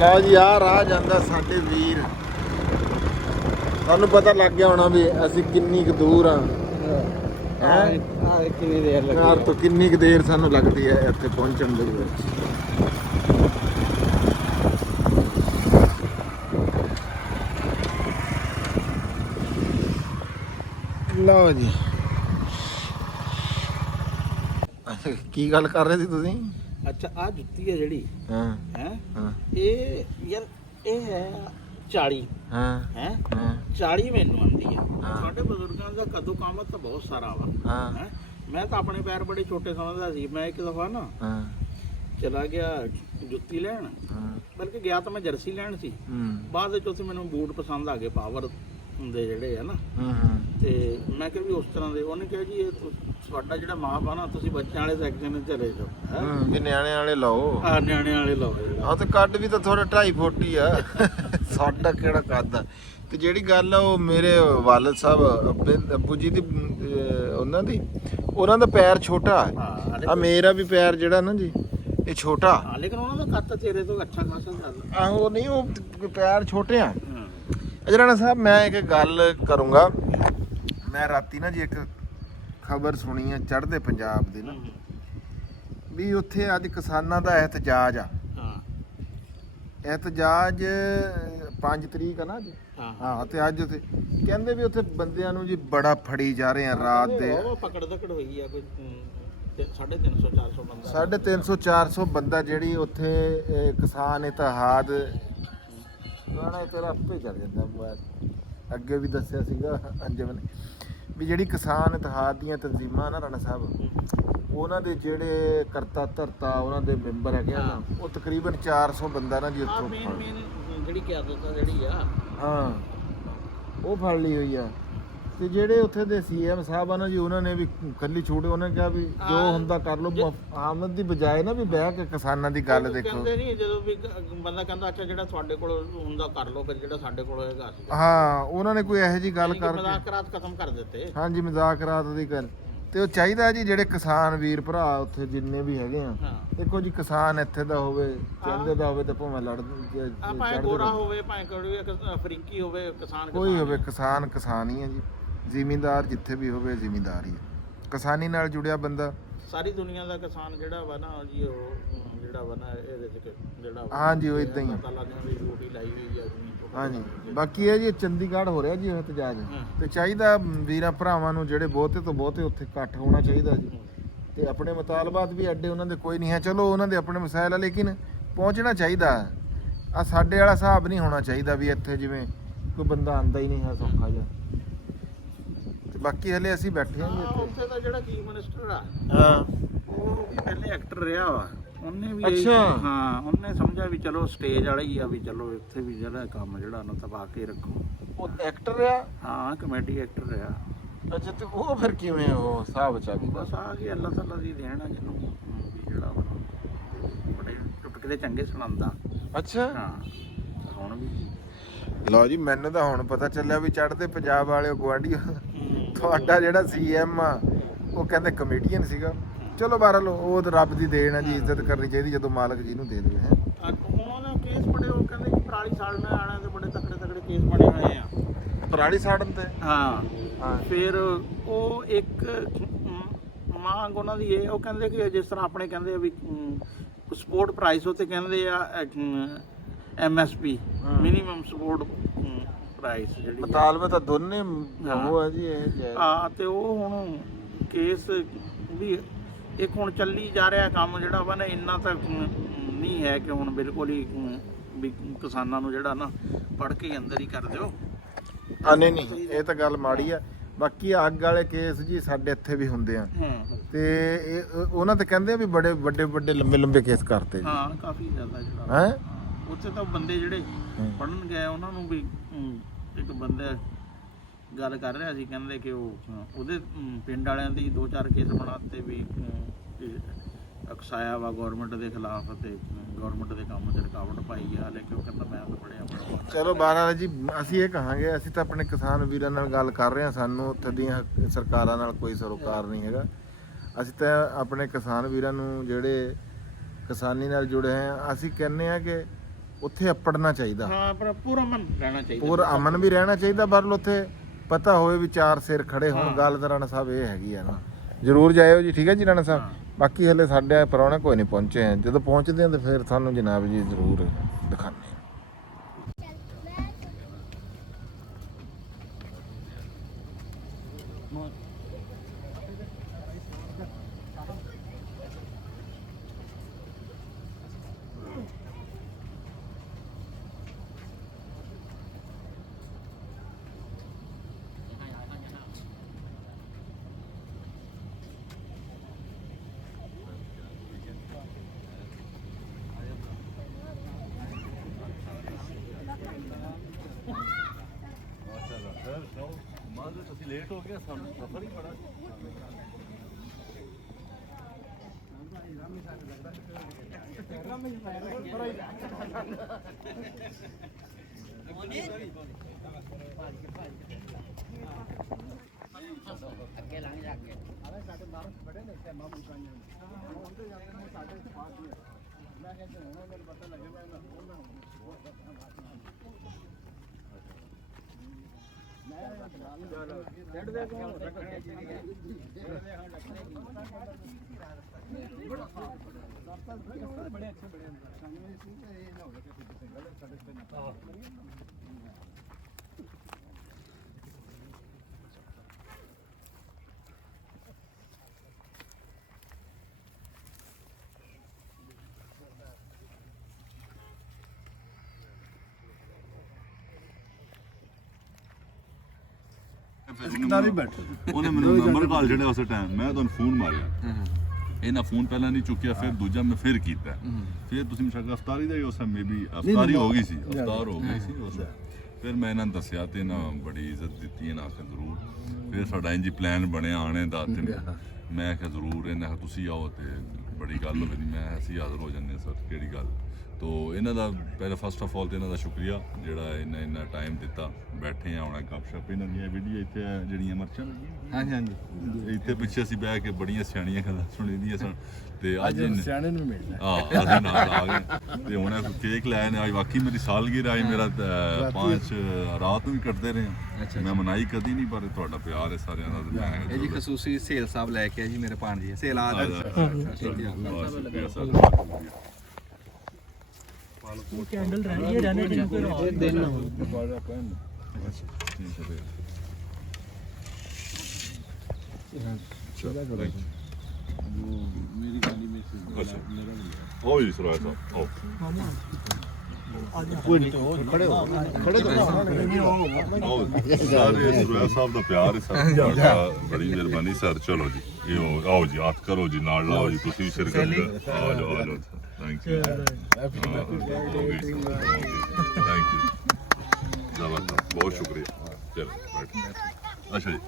ਲਓ ਜੀ ਆ ਰਾਹ ਜਾਂਦਾ ਸਾਡੇ ਵੀਰ। ਤੁਹਾਨੂੰ ਪਤਾ ਲੱਗ ਗਿਆ ਹੋਣਾ ਵੀ ਅਸੀਂ ਕਿੰਨੀ ਕੁ ਦੂਰ ਆ। ਕਿੰਨੀ ਦੇਰ ਲੱਗੀ ਘਰ ਤੋਂ ਕਿੰਨੀ ਕੁ ਦੇਰ ਸਾਨੂੰ ਲੱਗਦੀ ਹੈ ਇੱਥੇ ਪਹੁੰਚਣ ਦੇ ਵਿੱਚ। ਲਓ ਜੀ ਕੀ ਗੱਲ ਕਰ ਰਹੇ ਸੀ ਤੁਸੀਂ? ਅੱਛਾ ਆ ਜੁੱਤੀ ਹੈ ਜਿਹੜੀ ਹਾਂ ਹੈ ਹਾਂ ਇਹ ਯਾਰ ਇਹ ਹੈ 40 ਹਾਂ ਹੈ ਹਾਂ 40 ਮੈਨੂੰ ਆਉਂਦੀ ਹੈ ਸਾਡੇ ਬਜ਼ੁਰਗਾਂ ਦਾ ਕਦੋਂ ਕਾਮਤ ਤਾਂ ਬਹੁਤ ਸਾਰਾ ਵਾ ਹਾਂ ਹੈਂ। ਮੈਂ ਤਾਂ ਆਪਣੇ ਪੈਰ ਬੜੇ ਛੋਟੇ ਸਮਝਦਾ ਸੀ। ਮੈਂ ਇੱਕ ਦਫਾ ਨਾ ਹਾਂ ਚਲਾ ਗਿਆ ਜੁੱਤੀ ਲੈਣ, ਹਾਂ ਬਲਕਿ ਗਿਆ ਤਾਂ ਮੈਂ ਜਰਸੀ ਲੈਣ ਸੀ। ਬਾਅਦ ਵਿੱਚ ਉੱਥੇ ਮੈਨੂੰ ਬੂਟ ਪਸੰਦ ਆ ਗਏ ਪਾਵਰ ਹੁੰਦੇ ਜਿਹੜੇ ਆ ਨਾ, ਤੇ ਮੈਂ ਕਿਹਾ ਵੀ ਉਸ ਤਰ੍ਹਾਂ ਦੇ। ਉਹਨੇ ਕਿਹਾ ਜੀ ਇਹ ਤੁਹਾਡਾ ਜਿਹੜਾ ਮਾਪ ਆ ਨਾ, ਤੁਸੀਂ ਬੱਚਿਆਂ ਵਾਲੇ ਸੈਕਸ਼ਨ 'ਚ ਚਲੇ ਜਾਓ ਹੈ ਵੀ ਨਿਆਣੇ ਵਾਲੇ ਲਾਓ। ਆ ਨਿਆਣੇ ਵਾਲੇ ਲਓ। ਆ ਤੇ ਕੱਦ ਵੀ ਤਾਂ ਥੋੜਾ 2.5 ਫੁੱਟ ਹੀ ਆ, ਸਾਡਾ ਕਿਹੜਾ ਕੱਦ ਆ। ਤੇ ਜਿਹੜੀ ਗੱਲ ਆ ਉਹ ਮੇਰੇ ਵਾਲਦ ਸਾਹਿਬ ਅੱਬੂ ਜੀ ਦੀ ਉਹਨਾਂ ਦਾ ਪੈਰ ਛੋਟਾ ਆ। ਮੇਰਾ ਵੀ ਪੈਰ ਜਿਹੜਾ ਨਾ ਜੀ ਇਹ ਛੋਟਾ। ਹਾਂ ਲੇਕਿਨ ਉਹਨਾਂ ਦਾ ਕੱਦ ਤੇਰੇ ਤੋਂ ਅੱਛਾ ਖਾਸਾ ਚੱਲਦਾ। ਆਹੋ ਨਹੀਂ ਉਹ ਪੈਰ ਛੋਟੇ ਆ। ਅਜਰਾਣਾ ਸਾਹਿਬ ਮੈਂ ਇੱਕ ਗੱਲ ਕਰੂੰਗਾ। ਮੈਂ ਰਾਤੀ ਨਾ ਜੀ ਇੱਕ ਖਬਰ ਸੁਣੀ ਆ ਚੜ੍ਹਦੇ ਪੰਜਾਬ ਦੀ ਨਾ, ਵੀ ਉੱਥੇ ਅੱਜ ਕਿਸਾਨਾਂ ਦਾ ਇਹਤਜਾਜ ਆ। ਇਹਤਜਾਜ 5 ਤਰੀਕ ਆ ਨਾ ਅੱਜ। ਹਾਂ ਤੇ ਅੱਜ ਉੱਥੇ ਕਹਿੰਦੇ ਵੀ ਉੱਥੇ ਬੰਦਿਆਂ ਨੂੰ ਜੀ ਬੜਾ ਫੜੀ ਜਾ ਰਹੇ ਆ ਰਾਤ ਦੇ। ਉਹ ਪਕੜ ਦਕੜ ਹੋਈ ਆ ਕੋਈ 350 400 ਬੰਦਾ। 350 400 ਬੰਦਾ ਜਿਹੜੀ ਉੱਥੇ ਕਿਸਾਨ ਇਤਿਹਾਦ ਗਾਣਾ ਤੇਰਾ ਆਪੇ ਚੱਲ ਜਾਂਦਾ ਮੋਬਾਈਲ। ਅੱਗੇ ਵੀ ਦੱਸਿਆ ਸੀਗਾ ਅੰਜਮ ਨੇ ਵੀ ਜਿਹੜੀ ਕਿਸਾਨ ਇਤਿਹਾਦ ਦੀਆਂ ਤਨਜ਼ੀਮਾਂ ਨਾ ਰਾਣਾ ਸਾਹਿਬ, ਉਹਨਾਂ ਦੇ ਜਿਹੜੇ ਕਰਤਾ ਧਰਤਾ ਉਹਨਾਂ ਦੇ ਮੈਂਬਰ ਹੈਗੇ ਆ ਨਾ, ਉਹ ਤਕਰੀਬਨ 400 ਬੰਦਾ ਨਾ ਜੀ ਉੱਥੋਂ ਮੇਨ ਜਿਹੜੀ ਕਿਆਦਤ ਆ ਜਿਹੜੀ ਆ ਹਾਂ ਉਹ ਫੜ ਲਈ ਹੋਈ ਆ। ਤੇ ਜਿਹੜੇ ਉੱਥੇ ਦੇ ਸੀਐਮ ਸਾਹਿਬ ਆ ਨਾ ਜੀ, ਉਹਨਾਂ ਨੇ ਵੀ ਖੱਲੀ ਛੂਟ, ਉਹਨਾਂ ਨੇ ਕਿਹਾ ਵੀ ਜੋ ਹੁੰਦਾ ਕਰ ਲਓ। ਆਮਦ ਦੀ ਬਜਾਏ ਨਾ ਵੀ ਬਹਿ ਕੇ ਕਿਸਾਨਾਂ ਦੀ ਗੱਲ ਦੇਖੋ। ਕਹਿੰਦੇ ਨਹੀਂ ਜਦੋਂ ਵੀ ਬੰਦਾ ਕਹਿੰਦਾ ਅੱਛਾ ਜਿਹੜਾ ਤੁਹਾਡੇ ਕੋਲ ਹੁੰਦਾ ਕਰ ਲਓ, ਫਿਰ ਜਿਹੜਾ ਸਾਡੇ ਕੋਲ ਹੋਏਗਾ ਅਸੀਂ। ਹਾਂ ਉਹਨਾਂ ਨੇ ਕੋਈ ਇਹੋ ਜੀ ਗੱਲ ਕਰਕੇ ਮਜ਼ਾਕਰਾਤ ਖਤਮ ਕਰ ਦਿੱਤੇ। ਹਾਂਜੀ ਮਜ਼ਾਕਰਾਤ ਦੀ ਗੱਲ। ਤੇ ਉਹ ਚਾਹੀਦਾ ਜੀ ਜਿਹੜੇ ਕਿਸਾਨ ਵੀਰ ਭਰਾ ਉੱਥੇ ਜਿੰਨੇ ਵੀ ਹੈਗੇ ਆ, ਦੇਖੋ ਜੀ ਕਿਸਾਨ ਇੱਥੇ ਦਾ ਹੋਵੇ ਚੰਦੇ ਦਾ ਹੋਵੇ ਤੇ ਭਾਵੇਂ ਭਾਵੇਂ ਗੋਰਾ ਹੋਵੇ ਭਾਵੇਂ ਕੋਈ ਅਫਰੀਕੀ ਹੋਵੇ, ਕਿਸਾਨ ਕੋਈ ਹੋਵੇ, ਕਿਸਾਨ ਕਿਸਾਨ ਹੀ ਹੈ ਜੀ। ਜ਼ਿਮੀਂਦਾਰ ਜਿੱਥੇ ਵੀ ਹੋਵੇ ਜ਼ਿਮੀਂਦਾਰ ਹੀ ਹੈ। ਕਿਸਾਨੀ ਨਾਲ ਜੁੜਿਆ ਬੰਦਾ ਸਾਰੀ ਦੁਨੀਆ ਦਾ ਕਿਸਾਨ ਜਿਹੜਾ ਵਾ ਨਾ ਜੀ, ਉਹ ਜਿਹੜਾ ਵਾ ਨਾ ਇਹਦੇ ਚ ਜਿਹੜਾ ਹਾਂਜੀ ਉਹ ਇਦਾਂ ਹੀ ਤਾਲਾ ਦੀ ਰੋਟੀ ਲਾਈ ਹੋਈ ਆ। ਹਾਂਜੀ ਬਾਕੀ ਇਹ ਜੀ ਚੰਡੀਗੜ੍ਹ ਹੋ ਰਿਹਾ ਜੀ ਇਹਤਜਾਜ, ਤੇ ਚਾਹੀਦਾ ਵੀਰਾਂ ਭਰਾਵਾਂ ਨੂੰ ਜਿਹੜੇ ਬਹੁਤੇ ਤੋਂ ਬਹੁਤੇ ਉੱਥੇ ਇਕੱਠ ਹੋਣਾ ਚਾਹੀਦਾ ਜੀ। ਤੇ ਆਪਣੇ ਮੁਤਾਲਬਾਤ ਵੀ ਐਡੇ ਉਹਨਾਂ ਦੇ ਕੋਈ ਨਹੀਂ ਹੈ, ਚਲੋ ਉਹਨਾਂ ਦੇ ਆਪਣੇ ਮਸਾਇਲ ਆ, ਲੇਕਿਨ ਪਹੁੰਚਣਾ ਚਾਹੀਦਾ। ਆ ਸਾਡੇ ਵਾਲਾ ਹਿਸਾਬ ਨਹੀਂ ਹੋਣਾ ਚਾਹੀਦਾ ਵੀ ਇੱਥੇ ਜਿਵੇਂ ਕੋਈ ਬੰਦਾ ਆਂਦਾ ਹੀ ਨਹੀਂ ਹੈ ਸੌਖਾ ਜਿਹਾ। ਤੇ ਬਾਕੀ ਹਲੇ ਅਸੀਂ ਬੈਠੇ ਹਾਂ ਜੀ ਇੱਥੇ। ਉੱਥੇ ਦਾ ਜਿਹੜਾ ਚੀਫ ਮਿਨਿਸਟਰ ਆ ਹਾਂ ਉਹ ਵੀ ਪਹਿਲੇ ਐਕਟਰ ਰਿਹਾ ਵਾ। ਉਹਨੇ ਵੀ ਅੱਛਾ। ਹਾਂ ਉਹਨੇ ਸਮਝਿਆ ਵੀ ਚਲੋ ਸਟੇਜ ਵਾਲਾ ਹੀ ਆ, ਵੀ ਚਲੋ ਇੱਥੇ ਵੀ ਜਿਹੜਾ ਕੰਮ ਜਿਹੜਾ ਉਹਨੂੰ ਤਬਾ ਕੇ ਰੱਖੋ। ਉਹ ਐਕਟਰ ਰਿਹਾ? ਹਾਂ ਕਮੇਡੀ ਐਕਟਰ ਰਿਹਾ। ਅੱਛਾ ਤੇ ਉਹ ਫਿਰ ਕਿਵੇਂ ਉਹ ਹਿਸਾਬ ਚ ਆ ਗਈ? ਬਸ ਆ ਗਈ ਅੱਲਾਹ ਤਾਲਾ ਦੀ ਦੇਣ ਆ ਜਿਹਨੂੰ ਵੀ ਜਿਹੜਾ ਵਾ ਬੜੇ ਟੁੱਟਕੇ ਦੇ ਚੰਗੇ ਸੁਣਾਉਂਦਾ। ਅੱਛਾ ਹਾਂ ਹੁਣ ਵੀ ਲਓ ਜੀ ਮੈਨੂੰ ਤਾਂ ਹੁਣ ਪਤਾ ਚੱਲਿਆ ਵੀ ਚੜ੍ਹਦੇ ਪੰਜਾਬ ਵਾਲਿਓ ਗੁਆਂਢੀ ਤੁਹਾਡਾ ਜਿਹੜਾ ਸੀਐਮ ਆ ਉਹ ਕਹਿੰਦੇ ਕਮੇਡੀਅਨ ਸੀਗਾ। ਚਲੋ ਬਹਰਹਾਲ ਉਹ ਤਾਂ ਰੱਬ ਦੀ ਦੇਣ ਆ ਜੀ, ਇੱਜ਼ਤ ਕਰਨੀ ਚਾਹੀਦੀ ਜਦੋਂ ਮਾਲਕ ਜੀ ਨੂੰ ਦੇ ਦੇਵੇ ਹੈ। ਹੁਣ ਉਹਨੇ ਕੇਸ ਬੜੇ ਉਹ ਕਹਿੰਦੇ ਜੀ ਪਰਾਲੀ ਸਾੜਨ ਵਾਲਿਆਂ ਦੇ ਬੜੇ ਤਕੜੇ ਤਕੜੇ ਕੇਸ ਬਣੇ ਹੋਏ ਆ। ਪਰਾਲੀ ਸਾੜਨ ਤੇ ਹਾਂ ਫਿਰ ਉਹ ਇੱਕ ਮੰਗ ਉਹਨਾਂ ਦੀ ਇਹ, ਉਹ ਕਹਿੰਦੇ ਕਿ ਜਿਸ ਤਰ੍ਹਾਂ ਆਪਣੇ ਕਹਿੰਦੇ ਆ ਵੀ ਸਪੋਰਟ ਪ੍ਰਾਈਸ ਉੱਤੇ ਕਹਿੰਦੇ ਆ MSP ਮਿਨੀਮਮ ਸਪੋਰਟ ਪ੍ਰਾਈਸ ਜਿਹੜੀ ਮਤਾਲਬਾ ਤਾਂ ਦੋਨੇ ਉਹ ਹੈ ਜੀ ਇਹ ਹਾਂ। ਤੇ ਉਹ ਹੁਣ ਕੇਸ ਵੀ ਇੱਕ ਹੁਣ ਚੱਲੀ ਜਾ ਰਿਹਾ ਕੰਮ ਜਿਹੜਾ ਵਾ ਨਾ, ਇੰਨਾ ਤਾਂ ਨਹੀਂ ਹੈ ਕਿ ਹੁਣ ਬਿਲਕੁਲ ਹੀ ਵੀ ਕਿਸਾਨਾਂ ਨੂੰ ਜਿਹੜਾ ਨਾ ਪੜ੍ਹ ਕੇ ਅੰਦਰ ਹੀ ਕਰ ਦਿਓ। ਨਹੀਂ ਇਹ ਤਾਂ ਗੱਲ ਮਾੜੀ ਆ। ਬਾਕੀ ਅੱਗ ਵਾਲੇ ਕੇਸ ਜੀ ਸਾਡੇ ਇੱਥੇ ਵੀ ਹੁੰਦੇ ਆ, ਤੇ ਇਹ ਉਹਨਾਂ ਤੇ ਕਹਿੰਦੇ ਆ ਵੀ ਬੜੇ ਵੱਡੇ ਲੰਬੇ ਕੇਸ ਕਰਤੇ। ਹਾਂ ਕਾਫੀ ਜ਼ਿਆਦਾ ਜਿਹੜਾ ਹੈ ਉੱਥੇ ਤਾਂ ਬੰਦੇ ਜਿਹੜੇ ਪੜ੍ਹਨ ਗਏ ਉਹਨਾਂ ਨੂੰ ਵੀ ਇੱਕ ਬੰਦੇ ਗੱਲ ਕਰ ਰਿਹਾ ਸੀ, ਕਹਿੰਦੇ ਕਿ ਉਹਦੇ ਪਿੰਡ ਵਾਲਿਆਂ ਦੀ 2-4 ਕੇਸ ਬਣਾਤੇ ਵੀ ਅਕਸਾਇਆ ਵਾ ਗਵਰਨਮੈਂਟ ਦੇ ਖਿਲਾਫ, ਤੇ ਗਵਰਨਮੈਂਟ ਦੇ ਕੰਮ 'ਚ ਰੁਕਾਵਟ ਪਾਈ ਆ। ਲੇਕਿਨ ਉਹ ਕਹਿੰਦਾ ਮੈਂ ਤਾਂ ਪੜ੍ਹਿਆ। ਚਲੋ ਬਾਹਰ ਜੀ ਅਸੀਂ ਇਹ ਕਹਾਂਗੇ, ਅਸੀਂ ਤਾਂ ਆਪਣੇ ਕਿਸਾਨ ਵੀਰਾਂ ਨਾਲ ਗੱਲ ਕਰ ਰਹੇ ਹਾਂ। ਸਾਨੂੰ ਉੱਥੇ ਦੀਆਂ ਸਰਕਾਰਾਂ ਨਾਲ ਕੋਈ ਸਰੋਕਾਰ ਨਹੀਂ ਹੈਗਾ। ਅਸੀਂ ਤਾਂ ਆਪਣੇ ਕਿਸਾਨ ਵੀਰਾਂ ਨੂੰ ਜਿਹੜੇ ਕਿਸਾਨੀ ਨਾਲ ਜੁੜੇ ਹੈ, ਅਸੀਂ ਕਹਿੰਦੇ ਆ ਕਿ ਉੱਥੇ ਅਪੜਨਾ ਚਾਹੀਦਾ। ਹਾਂ ਪਰ ਪੂਰਾ ਅਮਨ ਰਹਿਣਾ ਚਾਹੀਦਾ। ਪੂਰਾ ਅਮਨ ਵੀ ਰਹਿਣਾ ਚਾਹੀਦਾ, ਪਰ ਉੱਥੇ ਪਤਾ ਹੋਵੇ ਵੀ 4 ਸਿਰ ਖੜੇ ਹੋਣ। ਗੱਲ ਤਾਂ ਰਾਣਾ ਸਾਹਿਬ ਇਹ ਹੈਗੀ ਆ ਨਾ। ਜ਼ਰੂਰ ਜਾਇਓ ਜੀ, ਠੀਕ ਹੈ ਜੀ ਰਾਣਾ ਸਾਹਿਬ। ਬਾਕੀ ਹਲੇ ਸਾਡੇ ਪ੍ਰਾਹੁਣੇ ਕੋਈ ਨਹੀਂ ਪਹੁੰਚੇ ਹੈ। ਜਦੋਂ ਪਹੁੰਚਦੇ ਹਾਂ ਤਾਂ ਫਿਰ ਸਾਨੂੰ ਜਨਾਬ ਜੀ ਜ਼ਰੂਰ ਦਿਖਾਉਂਦੇ ਹਾਂ। ਲੇਟ ਹੋ ਗਿਆ ਸਾਨੂੰ ਸਫਰ ਹੀ ਬੜਾ ਅੱਗੇ ਲੰਘ ਜਾ ਕੇ ਆਵੇ ਸਾਡੇ ਮਾਰਕ ਬੜੇ ਨੇ ਤੇ ਮਾਮੂ ਕਾਂਜਾਂ ਉਹਦੇ ਜਾਂਦੇ ਨੇ ਸਾਡੇ ਪਾਸ ਹੀ ਮੈਂ ਕਹਿੰਦਾ ਹੁਣ ਮੈਨੂੰ ਪਤਾ ਲੱਗਿਆ ਮੈਂ ਉਹਨਾਂ ਬੜੇ ਅੱਛੇ ਬੜੇ ਸੰਗਵੇਂ ਸੀ ਤੇ ਇਹ ਨਾ ਹੋਵੇ ਕਿ ਕਿਸੇ ਗਲਤ ਸਾਡੇ ਤੇ ਨਾ ਉਹਨੇ ਮੈਨੂੰ ਨੰਬਰ ਕਾਲ ਜਿਹੜਾ ਉਸ ਟਾਈਮ ਮੈਂ ਤੁਹਾਨੂੰ ਫੋਨ ਮਾਰਿਆ ਇਹਨਾਂ ਫੋਨ ਪਹਿਲਾਂ ਨਹੀਂ ਚੁੱਕਿਆ ਫਿਰ ਦੂਜਾ ਮੈਂ ਫਿਰ ਕੀਤਾ ਫਿਰ ਤੁਸੀਂ ਮੈਨੂੰ ਅਫਤਾਰੀ ਦਾ ਹੀ ਉਸ ਸਮੇਂ ਵੀ ਅਫਤਾਰੀ ਹੋ ਗਈ ਸੀ ਅਫਤਾਰ ਹੋ ਗਈ ਸੀ ਉਸ ਫਿਰ ਮੈਂ ਇਹਨਾਂ ਨੂੰ ਦੱਸਿਆ ਤੇ ਨਾ ਬੜੀ ਇੱਜ਼ਤ ਦਿੱਤੀ ਇਹਨਾਂ ਆਖਿਆ ਜ਼ਰੂਰ ਫਿਰ ਸਾਡਾ ਇੰਜ ਪਲਾਨ ਬਣਿਆ ਆਣੇ ਦਾ ਤੇ ਮੈਂ ਕਿਹਾ ਜ਼ਰੂਰ ਇਹਨਾਂ ਤੁਸੀਂ ਆਓ ਤੇ ਬੜੀ ਗੱਲ ਹੋਵੇ ਮੈਂ ਅਸੀਂ ਹਾਜ਼ਰ ਹੋ ਜਾਂਦੇ ਸਰ ਕਿਹੜੀ ਗੱਲ ਤੋ ਇਹਨਾਂ ਦਾ ਪਹਿਲਾਂ ਫਸਟ ਆਫ ਆਲ ਤੇ ਇਹਨਾਂ ਦਾ ਸ਼ੁਕਰੀਆ ਜਿਹੜਾ ਇੰਨਾ ਟਾਈਮ ਦਿੱਤਾ ਬੈਠੇ ਆ ਆਉਣਾ ਗੱਪਸ਼ਪ ਇਹਨਾਂ ਦੀਆਂ ਵੀਡੀਓ ਇੱਥੇ ਜਿਹੜੀਆਂ ਮਰਚਾਂ ਹਾਂਜੀ ਹਾਂਜੀ ਇੱਥੇ ਪਿੱਛੇ ਅਸੀਂ ਬਹਿ ਕੇ ਬੜੀਆਂ ਸਿਆਣੀਆਂ ਗੱਲਾਂ ਸੁਣੀਦੀਆਂ ਸਨ ਤੇ ਅੱਜ ਸਿਆਣੇ ਨੂੰ ਮਿਲਣਾ ਹਾਂ ਅਸੀਂ ਨਾਲ ਆ ਗਏ ਤੇ ਹੁਣ ਕੇਕ ਲੈ ਆਏ ਨੇ ਅੱਜ ਵਾਕਈ ਮੇਰੀ ਸਾਲਗਿਰਾ ਹੈ ਮੇਰਾ 5 ਰਾਤ ਨੂੰ ਵੀ ਕੱਟਦੇ ਰਹੇ ਮੈਂ ਮਨਾਈ ਕਦੀ ਨਹੀਂ ਪਰ ਤੁਹਾਡਾ ਪਿਆਰ ਹੈ ਸਾਰਿਆਂ ਦਾ ਇਹ ਜੀ ਖਸੂਸੀ ਸੇਲ ਸਾਹਿਬ ਲੈ ਕੇ ਆ ਜੀ ਮੇਰੇ ਭਾਣਜੀ ਸੇਲ ਆ ਕੈਂਡਲ ਰਹਿਣੀ ਹੈ ਜਾਨੇ ਦਿਨ ਕੋਈ ਰਾਤ ਦਿਨ ਨਾ ਮੇਰੀ ਗਾਲੀ ਵਿੱਚ ਉਹ ਜੀ ਸਰ ਸਾਹਿਬ ਕੋਈ ਨਹੀਂ ਖੜੇ ਹੋ ਸਾਰੇ ਸੁਰੇਸ਼ ਸਾਹਿਬ ਦਾ ਪਿਆਰ ਹੈ ਸਰ ਬੜੀ ਮਿਹਰਬਾਨੀ ਸਰ ਚਲੋ ਜੀ ਇਹ ਆਓ ਜੀ ਹੱਥ ਕਰੋ ਜੀ ਨਾਲ ਲਾਓ ਜੀ ਤੁਸੀਂ ਸ਼ਿਰਕਤ ਆ ਜਾਓ ਥੈਂਕ ਯੂ ਥੈਂਕ ਯੂ ਜ਼ਬਰਦਸਤ ਬਹੁਤ ਸ਼ੁਕਰੀਆ ਚਲੋ ਅੱਛਾ ਜੀ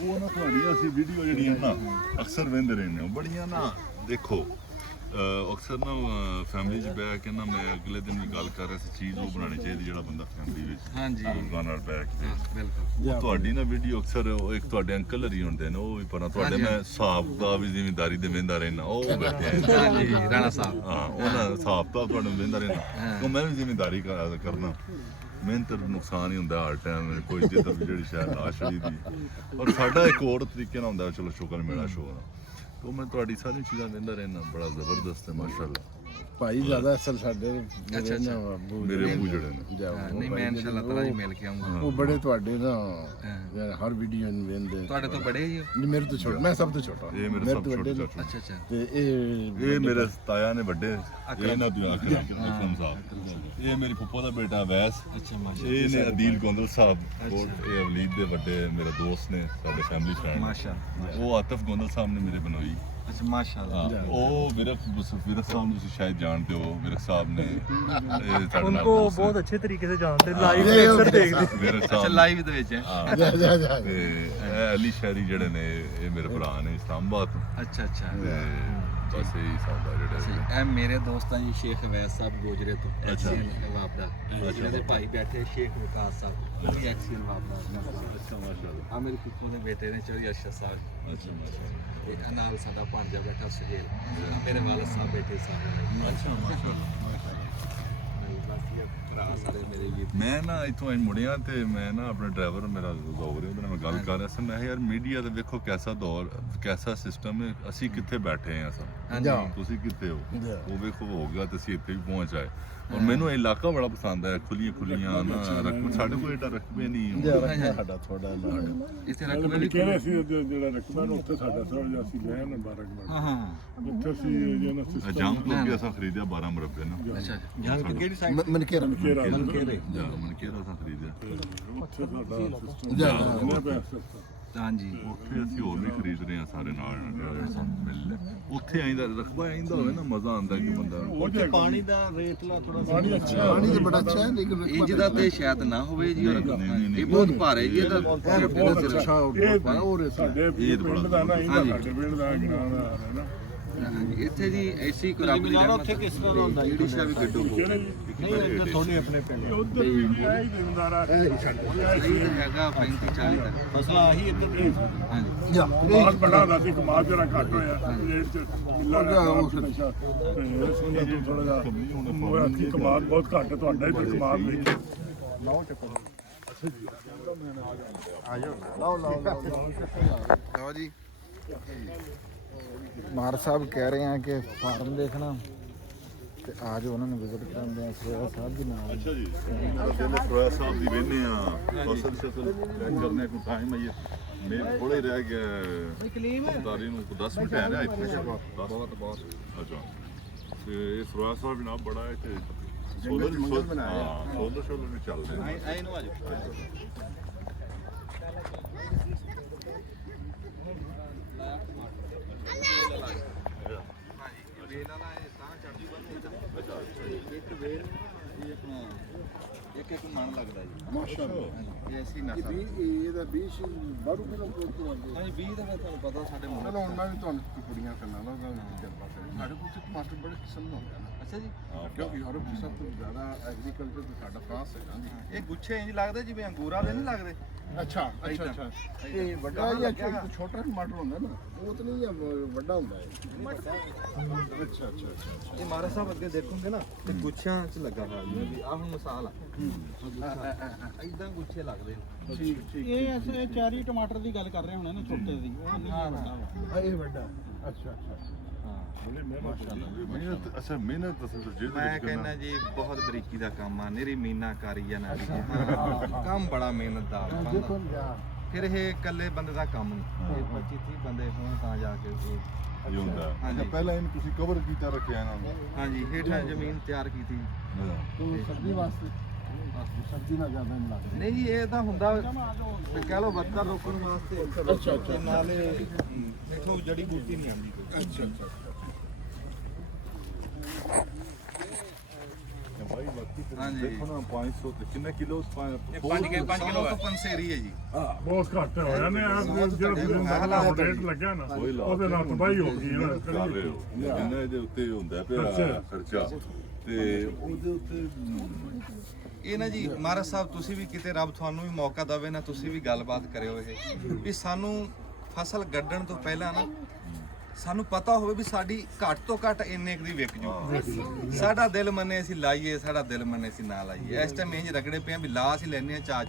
ਉਹ ਨਾ ਤੁਹਾਡੀਆਂ ਅਸੀਂ ਵੀਡੀਓ ਜਿਹੜੀਆਂ ਨਾ ਅਕਸਰ ਵੇਖਦੇ ਰਹਿੰਦੇ ਹਾਂ ਬੜੀਆਂ ਨਾ ਦੇਖੋ ਅਕਸਰ ਨਾ ਫੈਮਿਲੀ 'ਚ ਬਹਿ ਕੇ ਨਾ ਮੈਂ ਅਗਲੇ ਦਿਨ ਵੀ ਗੱਲ ਕਰ ਰਿਹਾ ਸੀ ਚੀਜ਼ ਉਹ ਬਣਾਉਣੀ ਚਾਹੀਦੀ ਜਿਹੜਾ ਬੰਦਾ ਫੈਮਿਲੀ ਵਿੱਚ ਹਾਂਜੀ ਬਜ਼ੁਰਗਾਂ ਨਾਲ ਬਹਿ ਕੇ ਬਿਲਕੁਲ ਉਹ ਤੁਹਾਡੀ ਨਾ ਵੀਡੀਓ ਅਕਸਰ ਉਹ ਇੱਕ ਤੁਹਾਡੇ ਅੰਕਲ ਹਰੀ ਹੁੰਦੇ ਨੇ ਉਹ ਵੀ ਪਰ ਤੁਹਾਡੇ ਮੈਂ ਹਿਸਾਬ ਦਾ ਵੀ ਜ਼ਿੰਮੇਦਾਰੀ ਦੇ ਵੇਂਦਾ ਰਹਿਣਾ ਉਹ ਬੈਠੇ ਹਾਂਜੀ ਰਾਣਾ ਸਾਹਿਬ ਹਾਂ ਉਹਨਾਂ ਹਿਸਾਬ ਦਾ ਤੁਹਾਡੇ ਵੇਂਦਾ ਰਹਿਣਾ ਉਹ ਮੈਂ ਵੀ ਜ਼ਿੰਮੇਦਾਰੀ ਕਰਨਾ ਮਿਹਨਤ ਨੁਕਸਾਨ ਹੀ ਹੁੰਦਾ ਹਰ ਟਾਈਮ ਕੋਈ ਜਿੱਦਾਂ ਵੀ ਜਿਹੜੀ ਸ਼ਾਇਦ ਲਾਸ਼ ਹੋਈ ਦੀ ਔਰ ਸਾਡਾ ਇੱਕ ਹੋਰ ਤਰੀਕੇ ਨਾਲ ਹੁੰਦਾ ਚਲੋ ਸ਼ੁਕਰ ਮੇਲਾ ਸ਼ੋਅ तो मैं ਤੁਹਾਡੀ ਸਾਰੀ ਚੀਜ਼ਾਂ ਲੈਂਦਾ ਰਹਿਣਾ ਬੜਾ ਜ਼ਬਰਦਸਤ ਹੈ ਮਾਸ਼ਾਅੱਲਾ ਭਾਈ ਜ਼ਿਆਦਾ ਅਸਲ ਸਾਡੇ ਅੱਛਾ ਮੇਰੇ ਅਬੂ ਜਿਹੜੇ ਨੇ ਨਹੀਂ ਮੈਂ ਇਨਸ਼ਾਅੱਲਾ ਤਾਲਾ ਜੀ ਮਿਲ ਕੇ ਆਉਂਗਾ ਉਹ ਬੜੇ ਤੁਹਾਡੇ ਨਾ ਹਰ ਵੀਡੀਓ ਨੂੰ ਵੇਖਦੇ ਤੁਹਾਡੇ ਤੋਂ ਬੜੇ ਹੀ ਹੋ ਨਹੀਂ ਮੇਰੇ ਤੋਂ ਛੋਟਾ ਮੈਂ ਸਭ ਤੋਂ ਛੋਟਾ ਇਹ ਮੇਰੇ ਸਭ ਛੋਟੇ ਚਾਚੂ ਅੱਛਾ ਅੱਛਾ ਤੇ ਇਹ ਮੇਰੇ ਤਾਇਆ ਨੇ ਵੱਡੇ ਇਹ ਨਾ ਦੁਆ ਕਰ ਅਕਰਮ ਸਾਹਿਬ ਇਹ ਮੇਰੀ ਫੁੱਫਾ ਦਾ ਬੇਟਾ ਵੈਸ ਅੱਛਾ ਮਾਸ਼ਾ ਇਹ ਨੇ ਅਦੀਲ ਗੋਂਦਲ ਸਾਹਿਬ ਇਹ ਅਵਲੀਦ ਦੇ ਵੱਡੇ ਮੇਰੇ ਦੋਸਤ ਨੇ ਸਾਡੇ ਫੈਮਿਲੀ ਫਰੈਂਡ ਮਾਸ਼ਾ ਉਹ ਆਤਫ ਗੋਂਦਲ ਸਾਹਿਬ ਨੇ ਮੇਰੇ ਬਣਾਈ ਅੱਛਾ ਮਾਸ਼ਾਅੱਲਾ ਉਹ ਵਿਰਕ ਸਾਹਿਬ ਨੂੰ ਤੁਸੀਂ ਸ਼ਾਇਦ ਜਾਣਦੇ ਹੋ ਵਿਰਕ ਸਾਹਿਬ ਨੇ उनको बहुत अच्छे तरीके से जानते लाइव अक्सर देखते ਵਿਰਕ ਅੱਛਾ ਸਾਹਿਬ ਲਾਈਵ ਦੇ ਵਿੱਚ ਹੈ ਹਾਂ ਜਾ ਜਾ ਤੇ ਇਹ ਅਲੀ ਸ਼ਹਿਰੀ ਜਿਹੜੇ ਨੇ ਇਹ ਮੇਰੇ ਭਰਾ ਨੇ ਇਸਲਾਮਾਬਾਦ ਤੋਂ ਅੱਛਾ ਅੱਛਾ ਤੇ ਬਸ ਇਹ ਸਾਡਾ ਜਿਹੜਾ ਇਹ ਮੇਰੇ ਦੋਸਤਾਂ ਜੀ ਸ਼ੇਖ ਅਵੈਸ ਸਾਹਿਬ ਗੋਜਰੇ ਤੋਂ ਐਕਸੀਅਨ ਵਾਪਦਾ ਇਹਨਾਂ ਦੇ ਭਾਈ ਬੈਠੇ ਸ਼ੇਖ ਵਿਕਾਸ ਸਾਹਿਬ ਉਹ ਵੀ ਐਕਸੀਅਨ ਵਾਪਦਾ ਅੱਛਾ ਮਾਸ਼ਾਅੱਲਾ ਆ ਮੇਰੇ ਪੁੱਤਰ ਦੇ ਬੇਟੇ ਨੇ ਚੌਧਰੀ ਅਰਸ਼ਦ ਸਾਹਿਬ ਅੱਛਾ ਮਾਸ਼ਾਅੱਲਾ ਇਹ ਨਾਲ ਸਾਡਾ ਭਾਂਜਾ ਬੈਠਾ ਸੁਹੇਲ ਮੇਰੇ ਵਾਲਦ ਸਾਹਿਬ ਬੈਠੇ ਸਾਹਿਬ ਅੱਛਾ ਮਾਸ਼ਾਅੱਲਾ ਮੈਂ ਨਾ ਇੱਥੋਂ ਮੁੜਿਆ ਤੇ ਮੈਂ ਨਾ ਆਪਣੇ ਡਰਾਈਵਰ ਮੇਰਾ ਦੌਰ ਉਹਦੇ ਨਾਲ ਮੈਂ ਗੱਲ ਕਰ ਰਿਹਾ ਸੀ ਮੈਂ ਯਾਰ ਮੀਡੀਆ ਦਾ ਵੇਖੋ ਕੈਸਾ ਦੌਰ ਕੈਸਾ ਸਿਸਟਮ ਹੈ ਅਸੀਂ ਕਿੱਥੇ ਬੈਠੇ ਆ ਸਰ ਤੁਸੀਂ ਕਿੱਥੇ ਹੋ ਉਹ ਵੇਖੋ ਹੋ ਗਿਆ ਤੇ ਅਸੀਂ ਇੱਥੇ ਵੀ ਪਹੁੰਚ ਆਏ ਔਰ ਮੈਨੂੰ ਇਹ ਇਲਾਕਾ ਬੜਾ ਪਸੰਦ ਹੈ ਖੁੱਲੀਆਂ ਨਾ ਰਕਬੇ ਸਾਡੇ ਕੋਲ ਏਡਾ ਰਕਬੇ ਨਹੀਂ ਸਾਡਾ ਥੋੜਾ ਲਾਗ ਇੱਥੇ ਰਕਬੇ ਵੀ ਕਿਹਨੇ ਸੀ ਜਿਹੜਾ ਰਕਬਾ ਨੂੰ ਉੱਥੇ ਸਾਡਾ ਥੋੜਾ ਜਿਹਾ ਸੀ ਲੈ ਨਾ 12 ਹਾਂ ਹਾਂ ਉੱਥੇ ਸੀ ਜਿਹੜਾ ਸਿਸਟਮ ਜੰਮ ਤੋਂ ਵੀ ਅਸਾਂ ਖਰੀਦਿਆ 12 ਮੁਰੱਬੇ ਨਾ ਅੱਛਾ ਜੰਗ ਕਿਹੜੀ ਸਾਈਡ ਮਨਕੇਰਾ ਮਨਕੇਰਾ ਅਸਾਂ ਖਰੀਦਿਆ ਉੱਥੇ ਸਾਡਾ ਸਿਸਟਮ ਹਾਂਜੀ ਉੱਥੇ ਅਸੀਂ ਹੋਰ ਵੀ ਖਰੀਦ ਰਹੇ ਹਾਂ ਸਾਰੇ ਨਾਲ ਮਿਲ ਉੱਥੇ ਆਈਂਦਾ ਰਕਬਾ ਆਈਂਦਾ ਹੋਵੇ ਨਾ ਮਜ਼ਾ ਆਉਂਦਾ ਕਿ ਬੰਦਾ ਉੱਥੇ ਪਾਣੀ ਦਾ ਰੇਤਲਾ ਥੋੜਾ ਪਾਣੀ ਅੱਛਾ ਪਾਣੀ ਤਾਂ ਬੜਾ ਅੱਛਾ ਹੈ ਲੇਕਿਨ ਇੰਜ ਦਾ ਤੇ ਸ਼ਾਇਦ ਨਾ ਹੋਵੇ ਜੀ ਇਹ ਬਹੁਤ ਭਾਰੇ ਜੀ ਇਹਦਾ ਬਹੁਤ ਅੱਛਾ ਸਾਡੇ ਪਿੰਡ ਦਾ ਨਾ ਇਹਦਾ ਸਾਡੇ ਪਿੰਡ ਦਾ ਗਿਨਾਨ ਹੈ ਨਾ ਇੱਥੇ ਜੀ ਐਸੀ ਕੋਈ ਰੱਬ ਦੀ ਰਹਿਮਤ ਉੱਥੇ ਕਿਸ ਤਰ੍ਹਾਂ ਦਾ ਹੁੰਦਾ ਜਿਹੜੀ ਸ਼ਾ ਵੀ ਗੱਡੂ ਨਹੀਂ ਥੋੜੀ ਆਪਣੇ ਪਿੰਡ ਉਧਰ ਵੀ ਹੈ ਜ਼ਿਮੀਂਦਾਰ ਆ ਹੈਗਾ 35 40 ਦਾ ਫਸਲਾਂ ਆਹੀ ਇੱਧਰ ਹਾਂਜੀ ਬਹੁਤ ਬੜਾ ਦਾ ਸੀ ਕਮਾਲ ਜਰਾ ਘੱਟ ਹੋਇਆ ਰੇਟ ਚ ਮਿਲਣਾ ਤੇ ਇਸ ਵਜ੍ਹਾ ਤੋਂ ਥੋੜਾ ਜਿਹਾ ਹੋਇਆ ਕਿ ਕਮਾਲ ਬਹੁਤ ਘੱਟ ਹੈ ਤੁਹਾਡਾ ਹੀ ਕਮਾਲ ਨਹੀਂ ਲਓ ਜੀ ਮਾਰ ਸਾਹਿਬ ਕਹਿ ਰਹੇ ਆ ਕਿ ਫਾਰਮ ਦੇਖਣਾ ਤੇ ਆ ਜਾਓ ਉਹਨਾਂ ਨੂੰ ਵਿਜ਼ਿਟ ਕਰਾਉਂਦੇ ਆ ਸੋਇਆ ਸਾਹਿਬ ਦੇ ਨਾਲ। ਅੱਛਾ ਜੀ ਕਹਿੰਦੇ ਫਰੋਇਆ ਸਾਹਿਬ ਦੀ ਵੇਨੇ ਆ ਫਸਲ ਸ਼ਸਲ ਕਰਨੇ ਕੋ ਟਾਈਮ ਆਈ ਮੈਂ ਥੋੜੇ ਰਹਿ ਗਿਆ ਤਾਰੀ ਨੂੰ 10 ਮਿੰਟ ਹੈ ਨਾ ਇੱਥੇ ਬਹੁਤ ਅੱਛਾ ਤੇ ਇਹ ਫਰੋਇਆ ਸਾਹਿਬ ਨਾਲ ਬੜਾ ਹੈ ਤੇ ਸੋਲਰ ਵੀ ਚੱਲਦੇ ਨੇ ਐ ਨੂੰ ਆ ਜਾਓ ਇੱਕ ਮਣ ਲੱਗਦਾ ਜੀ ਮਾਸ਼ਾਅੱਲਾ ਇਹ ਅਸੀਂ ਨਸਲ ਇਹਦਾ 20 ਬਾਰੂ ਕਿਲੋ ਤੋਂ ਆਉਂਦੇ ਹਾਂਜੀ 20 ਦਾ ਤੁਹਾਨੂੰ ਪਤਾ ਸਾਡੇ ਮੁੰਡੇ ਚਲੋ ਉਹਨਾਂ ਵੀ ਤੁਹਾਨੂੰ ਕੁੜੀਆਂ ਕਰਨਾ ਨਾ ਜਲਵਾ ਕਰੇ ਸਾਡੇ ਕੋਲ ਟਮਾਟਰ ਬੜੇ ਕਿਸਮ ਦੇ ਹੁੰਦੇ ਨੇ ਅੱਛਾ ਜੀ ਕਿਉਂਕਿ ਯੂਰਪ ਚ ਸਭ ਤੋਂ ਜ਼ਿਆਦਾ ਐਗਰੀਕਲਚਰ ਤੇ ਸਾਡਾ ਫਰਾਂਸ ਹੈ ਨਾ ਇਹ ਗੁੱਛੇ ਇੰਜ ਲੱਗਦੇ ਜਿਵੇਂ ਅੰਗੂਰ ਵਾਲੇ ਨਹੀਂ ਲੱਗਦੇ ਅੱਛਾ ਇਹ ਵੱਡਾ ਜਾਂ ਛੋਟਾ ਟਮਾਟਰ ਹੁੰਦਾ ਨਾ ਉਹ ਤਾਂ ਨਹੀਂ ਵੱਡਾ ਹੁੰਦਾ ਹੈ ਅੱਛਾ ਇਹ ਮਾਰਾ ਸਾਹਿਬ ਅੱਗੇ ਦੇਖੋਗੇ ਨਾ ਤੇ ਗੁੱਛਿਆਂ 'ਚ ਲੱਗਾ ਹੋਇਆ ਜਿਵੇਂ ਵੀ ਆਹ ਹੁਣ ਮਿਸਾਲ ਆ ਇਦਾਂ ਗੁੱਛੇ ਲੱਗਦੇ ਨੇ ਇਹ ਅਸੀਂ ਚੈਰੀ ਟਮਾਟਰ ਦੀ ਗੱਲ ਕਰ ਰਹੇ ਹੋਣੇ ਨਾ ਛੋਟੇ ਦੀ ਉਹ ਨਹੀਂ ਵੱਡਾ ਵਾ ਇਹ ਵੱਡਾ ਅੱਛਾ ਮਿਹਨਤ ਅੱਛਾ ਮਿਹਨਤ ਤੁਸੀਂ ਜੇ ਮੈਂ ਕਹਿੰਦਾ ਜੀ ਬਹੁਤ ਬਰੀਕੀ ਦਾ ਕੰਮ ਆ ਨਿਰੀ ਮੀਨਾਕਾਰੀ ਆ ਨਾ ਕੰਮ ਬੜਾ ਮਿਹਨਤਦਾਰ ਬੰਦਾ ਫਿਰ ਇਹ ਇਕੱਲੇ ਬੰਦੇ ਦਾ ਕੰਮ ਨਹੀਂ ਇਹ 25 30 ਬੰਦੇ ਹੋਣ ਤਾਂ ਜਾ ਕੇ ਇਹ ਹੁੰਦਾ ਹਾਂਜੀ ਪਹਿਲਾਂ ਇਹਨੂੰ ਤੁਸੀਂ ਕਵਰ ਕੀਤਾ ਰੱਖਿਆ ਇਹਨਾਂ ਨੂੰ ਹਾਂਜੀ ਹੇਠਾਂ ਜ਼ਮੀਨ ਤਿਆਰ ਕੀਤੀ ਸਬਜ਼ੀ ਵਾਸਤੇ ਸਬਜ਼ੀ ਨਾਲ ਜ਼ਿਆਦਾ ਨਹੀਂ ਲੱਗਦਾ ਨਹੀਂ ਜੀ ਇਹ ਤਾਂ ਹੁੰਦਾ ਵੀ ਕਹਿ ਲਓ ਬੱਤਰ ਰੋਕਣ ਵਾਸਤੇ ਅੱਛਾ ਨਾਲੇ ਦੇਖੋ ਜੜੀ ਬੂਟੀ ਨਹੀਂ ਆਉਂਦੀ ਕੋਈ ਅੱਛਾ ਭਾਈ ਬਾਕੀ ਹਾਂਜੀ। ਦੇਖੋ ਨਾ 500 ਤੇ ਕਿੰਨੇ ਕਿਲੋ 5 ਕਿਲੋ ਪੰਸੇਰੀ ਹੈ ਜੀ ਬਹੁਤ ਘੱਟ ਹੋਇਆ ਨੇ ਜਿਹੜਾ ਫਿਲਮ ਰੇਟ ਲੱਗਿਆ ਨਾ ਉਹਦੇ ਨਾਲ ਤਬਾਹੀ ਹੋ ਗਈ ਨਾ ਕਰ ਰਹੇ ਹੋ ਜਿੰਨਾ ਇਹਦੇ ਉੱਤੇ ਹੁੰਦਾ ਪਿਆ ਖਰਚਾ ਤੇ ਉਹਦੇ ਉੱਤੇ ਇਹ ਨਾ ਜੀ ਮਹਾਰਾਜ ਸਾਹਿਬ ਤੁਸੀਂ ਵੀ ਕਿਤੇ ਰੱਬ ਤੁਹਾਨੂੰ ਵੀ ਮੌਕਾ ਦੇਵੇ ਨਾ ਤੁਸੀਂ ਵੀ ਗੱਲਬਾਤ ਕਰਿਓ ਇਹ ਵੀ ਸਾਨੂੰ ਫਸਲ ਗੱਡਣ ਤੋਂ ਪਹਿਲਾਂ ਨਾ ਸਾਨੂੰ ਪਤਾ ਹੋਵੇ ਵੀ ਸਾਡੀ ਘੱਟ ਤੋਂ ਘੱਟ ਇੰਨੇ ਕੁ ਦੀ ਵਿਕ ਜੂ ਸਾਡਾ ਦਿਲ ਮੰਨੇ ਅਸੀਂ ਲਾਈਏ ਸਾਡਾ ਦਿਲ ਮੰਨੇ ਅਸੀਂ ਨਾ ਲਾਈਏ ਇਸ ਟਾਈਮ ਇੰਜ ਰਗੜੇ ਪਏ ਆ ਵੀ ਲਾ ਅਸੀਂ ਲੈਨੇ ਆ ਚਾ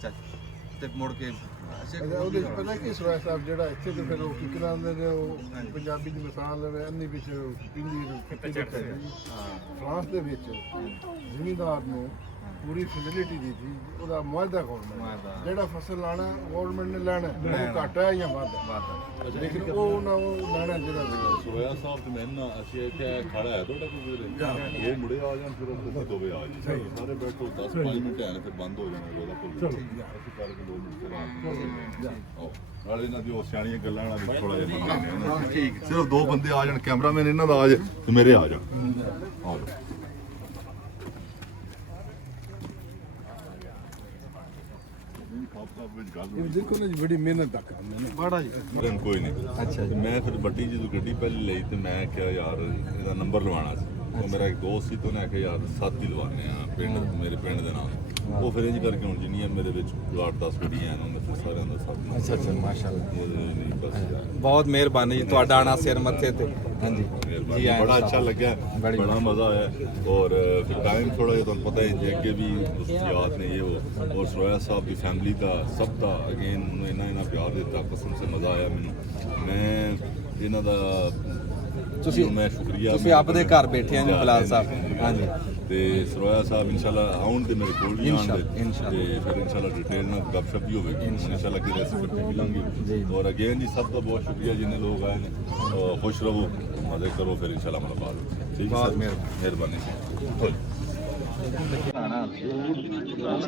ਤੇ ਮੁੜ ਕੇ ਉਹਦੇ ਚ ਪਤਾ ਕੀ ਸੋਇਆ ਸਾਹਿਬ ਜਿਹੜਾ ਇੱਥੇ ਤੇ ਫਿਰ ਉਹ ਕੀ ਕਰਾਉਂਦੇ ਨੇ ਉਹ ਪੰਜਾਬੀ ਦੀ ਮਿਸਾਲ ਲਵੇ ਅੰਨੀ ਵਿੱਚ ਪਿੰਡੀ ਫਰਾਂਸ ਦੇ ਵਿੱਚ ਜ਼ਿਮੀਂਦਾਰ ਨੂੰ ਪੂਰੀ ਫੈਸਿਲਿਟੀ ਦਿੱਤੀ ਉਹਦਾ ਮੁਆਵਜ਼ਾ ਗਵਰਨਮੈਂਟ ਜਿਹੜਾ ਫਸਲ ਲਾਣਾ ਗਵਰਨਮੈਂਟ ਨੇ ਲੈਣਾ ਉਹ ਘੱਟ ਹੈ ਜਾਂ ਵੱਧ ਲੇਕਿਨ ਉਹ ਨਾ ਉਹ ਲੈਣਾ ਜਿਹੜਾ ਸੋਇਆ ਸਾਹਿਬ ਤੇ ਮੈਂ ਨਾ ਅਸੀਂ ਇੱਥੇ ਖੜਾ ਹੈ ਤੁਹਾਡਾ ਕੋਈ ਇਹ ਮੁੜੇ ਆ ਜਾਣ ਫਿਰ ਅਸੀਂ ਦੋਵੇਂ ਆ ਜੀ ਸਾਰੇ ਬੈਠੋ 10-5 ਮਿੰਟ ਹੈ ਫਿਰ ਬੰਦ ਹੋ ਜਾਣਾ ਉਹਦਾ ਪੁੱਲ ਅਸੀਂ ਕਰਕੇ 2 ਮਿੰਟ ਫਿਰ ਨਾਲੇ ਇਹਨਾਂ ਦੀ ਉਹ ਸਿਆਣੀਆਂ ਗੱਲਾਂ ਨਾਲ ਵੀ ਥੋੜਾ ਜਿਹਾ ਠੀਕ ਸਿਰਫ 2 ਬੰਦੇ ਆ ਜਾਣ ਕੈਮਰਾਮੈਨ ਇਹਨਾਂ ਦਾ ਆ ਜਾਏ ਤੇ ਮੇਰੇ ਆ ਜਾਣ ਆ ਜਾਓ ਦੇਖੋ ਨਾ ਬੜੀ ਮਿਹਨਤ ਦਾ ਕੰਮ ਹੈ ਬੜਾ ਜੀ ਕੋਈ ਨਹੀਂ ਅੱਛਾ ਜੀ ਮੈਂ ਫਿਰ ਵੱਡੀ ਜਦੋਂ ਗੱਡੀ ਪਹਿਲੇ ਲਈ ਤੇ ਮੈਂ ਕਿਹਾ ਯਾਰ ਇਹਦਾ ਨੰਬਰ ਲਵਾਉਣਾ ਸੀ ਉਹ ਮੇਰਾ ਇੱਕ ਦੋਸਤ ਸੀ ਤੇ ਉਹਨੇ ਆਖਿਆ ਯਾਰ 7 ਹੀ ਲਵਾਉਂਦੇ ਆ ਪਿੰਡ ਮੇਰੇ ਪਿੰਡ ਦੇ ਨਾਲ ਉਹ ਫਿਰ ਇੰਜ ਕਰਕੇ ਹੁਣ ਜਿੰਨੀਆਂ ਮੇਰੇ ਵਿੱਚ ਪਲਾਟ 10 ਗੱਡੀਆਂ ਹਨ ਉਹਨਾਂ ਫਿਰ ਸਾਰਿਆਂ ਦਾ ਸਭ ਅੱਛਾ ਮਾਸ਼ਾਅੱਲਾ ਨਹੀਂ ਬਸ ਬਹੁਤ ਮਿਹਰਬਾਨੀ ਜੀ ਤੁਹਾਡਾ ਆਣਾ ਸਿਰ ਮੱਥੇ ਤੇ ਹਾਂਜੀ ਜੀ ਬੜਾ ਅੱਛਾ ਲੱਗਿਆ ਬੜਾ ਮਜ਼ਾ ਆਇਆ ਔਰ ਫਿਰ ਟਾਈਮ ਥੋੜਾ ਜਿਹਾ ਤੁਹਾਨੂੰ ਪਤਾ ਹੈ ਜੇ ਅੱਗੇ ਵੀ ਯਾਦ ਨੇ ਇਹ ਉਹ ਔਰ ਸੋਇਆ ਸਾਹਿਬ ਦੀ ਫੈਮਿਲੀ ਦਾ ਸਭ ਦਾ ਅਗੇਨ ਉਹਨੂੰ ਇਹਨਾਂ ਪਿਆਰ ਦਿੱਤਾ ਕਸਮ ਸੇ ਮਜ਼ਾ ਆਇਆ ਮੈਨੂੰ ਮੈਂ ਇਹਨਾਂ ਦਾ ਮੈਂ ਸ਼ੁਕਰੀਆ ਤੁਸੀਂ ਆਪਦੇ ਘਰ ਬੈਠੇ ਆਂ ਜੀ ਬਲਾਲ ਸਾਹਿਬ ਹਾਂਜੀ ਤੇ ਸਰੋਇਆ ਸਾਹਿਬ ਇਨਸ਼ਾਅੱਲਾ ਆਉਣ ਤੇ ਮੇਰੇ ਕੋਲ ਵੀ ਆਉਣ ਤੇ ਫਿਰ ਇਨਸ਼ਾਅੱਲਾ ਡਿਟੇਲ ਨਾਲ ਗੱਪਸ਼ਪ ਵੀ ਹੋਵੇਗੀ ਇਨਸ਼ਾਅੱਲਾ ਕਿ ਰੈਸਿਪੀ ਮਿਲਾਂਗੇ ਔਰ ਅਗੇਨ ਜੀ ਸਭ ਦਾ ਬਹੁਤ ਸ਼ੁਕਰੀਆ ਜਿੰਨੇ ਲੋਕ ਆਏ ਨੇ ਖੁਸ਼ ਰਹੋ ਮਜ਼ੇ ਕਰੋ ਫਿਰ ਇਨਸ਼ਾਅੱਲਾ ਮੁਲਾਕਾਤ ਠੀਕ ਹੈ ਬਹੁਤ ਮਿਹਰਬਾਨੀ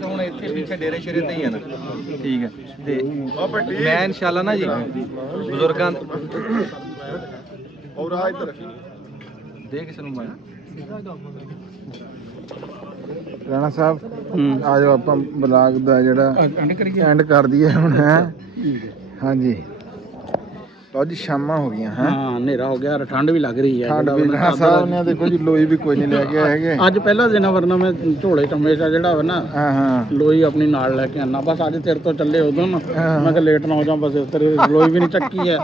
ਹੁਣ ਇੱਥੇ ਪਿੱਛੇ ਡੇਰੇ ਸ਼ੇਰੇ ਤੇ ਹੀ ਆ ਨਾ ਠੀਕ ਹੈ ਤੇ ਮੈਂ ਇਨਸ਼ਾਅੱਲਾ ਨਾ ਜੀ ਬਜ਼ੁਰਗਾਂ ਔਰ ਆ ਇੱਧਰ ਦੇ ਕਿਸੇ ਨੂੰ ਮੈਂ ਰਾਣਾ ਸਾਹਿਬ ਆ ਜਾਓ ਆਪਾਂ ਬਲਾਗ ਦਾ ਜਿਹੜਾ ਐਂਡ ਕਰ ਦਈਏ ਹੁਣ ਹੈ ਹਾਂਜੀ ਲਓ ਜੀ ਸ਼ਾਮਾਂ ਹੋ ਗਈਆਂ ਹੈ ਹਾਂ ਹਨੇਰਾ ਹੋ ਗਿਆ ਠੰਡ ਵੀ ਲੱਗ ਰਹੀ ਹੈ ਠੰਡ ਵੀ ਰਾਣਾ ਸਾਹਿਬ ਨੇ ਦੇਖੋ ਜੀ ਲੋਈ ਵੀ ਕੋਈ ਨਹੀਂ ਲੈ ਕੇ ਆਏ ਹੈਗੇ ਅੱਜ ਪਹਿਲਾ ਦਿਨ ਆ ਵਰਨਾ ਮੈਂ ਝੋਲੇ ਟੰਮੇ ਦਾ ਜਿਹੜਾ ਵਾ ਨਾ ਹਾਂ ਹਾਂ ਲੋਈ ਆਪਣੀ ਨਾਲ ਲੈ ਕੇ ਆਣਾ ਬਸ ਅੱਜ ਤੇਰੇ ਤੋਂ ਚੱਲੇ ਉਦੋਂ ਨਾ ਮੈਂ ਕਿਹਾ ਲੇਟ ਨਾ ਹੋ ਜਾ ਬਸ ਤੇਰੇ ਲੋਈ ਵੀ ਨਹੀਂ ਚੱਕੀ ਹੈ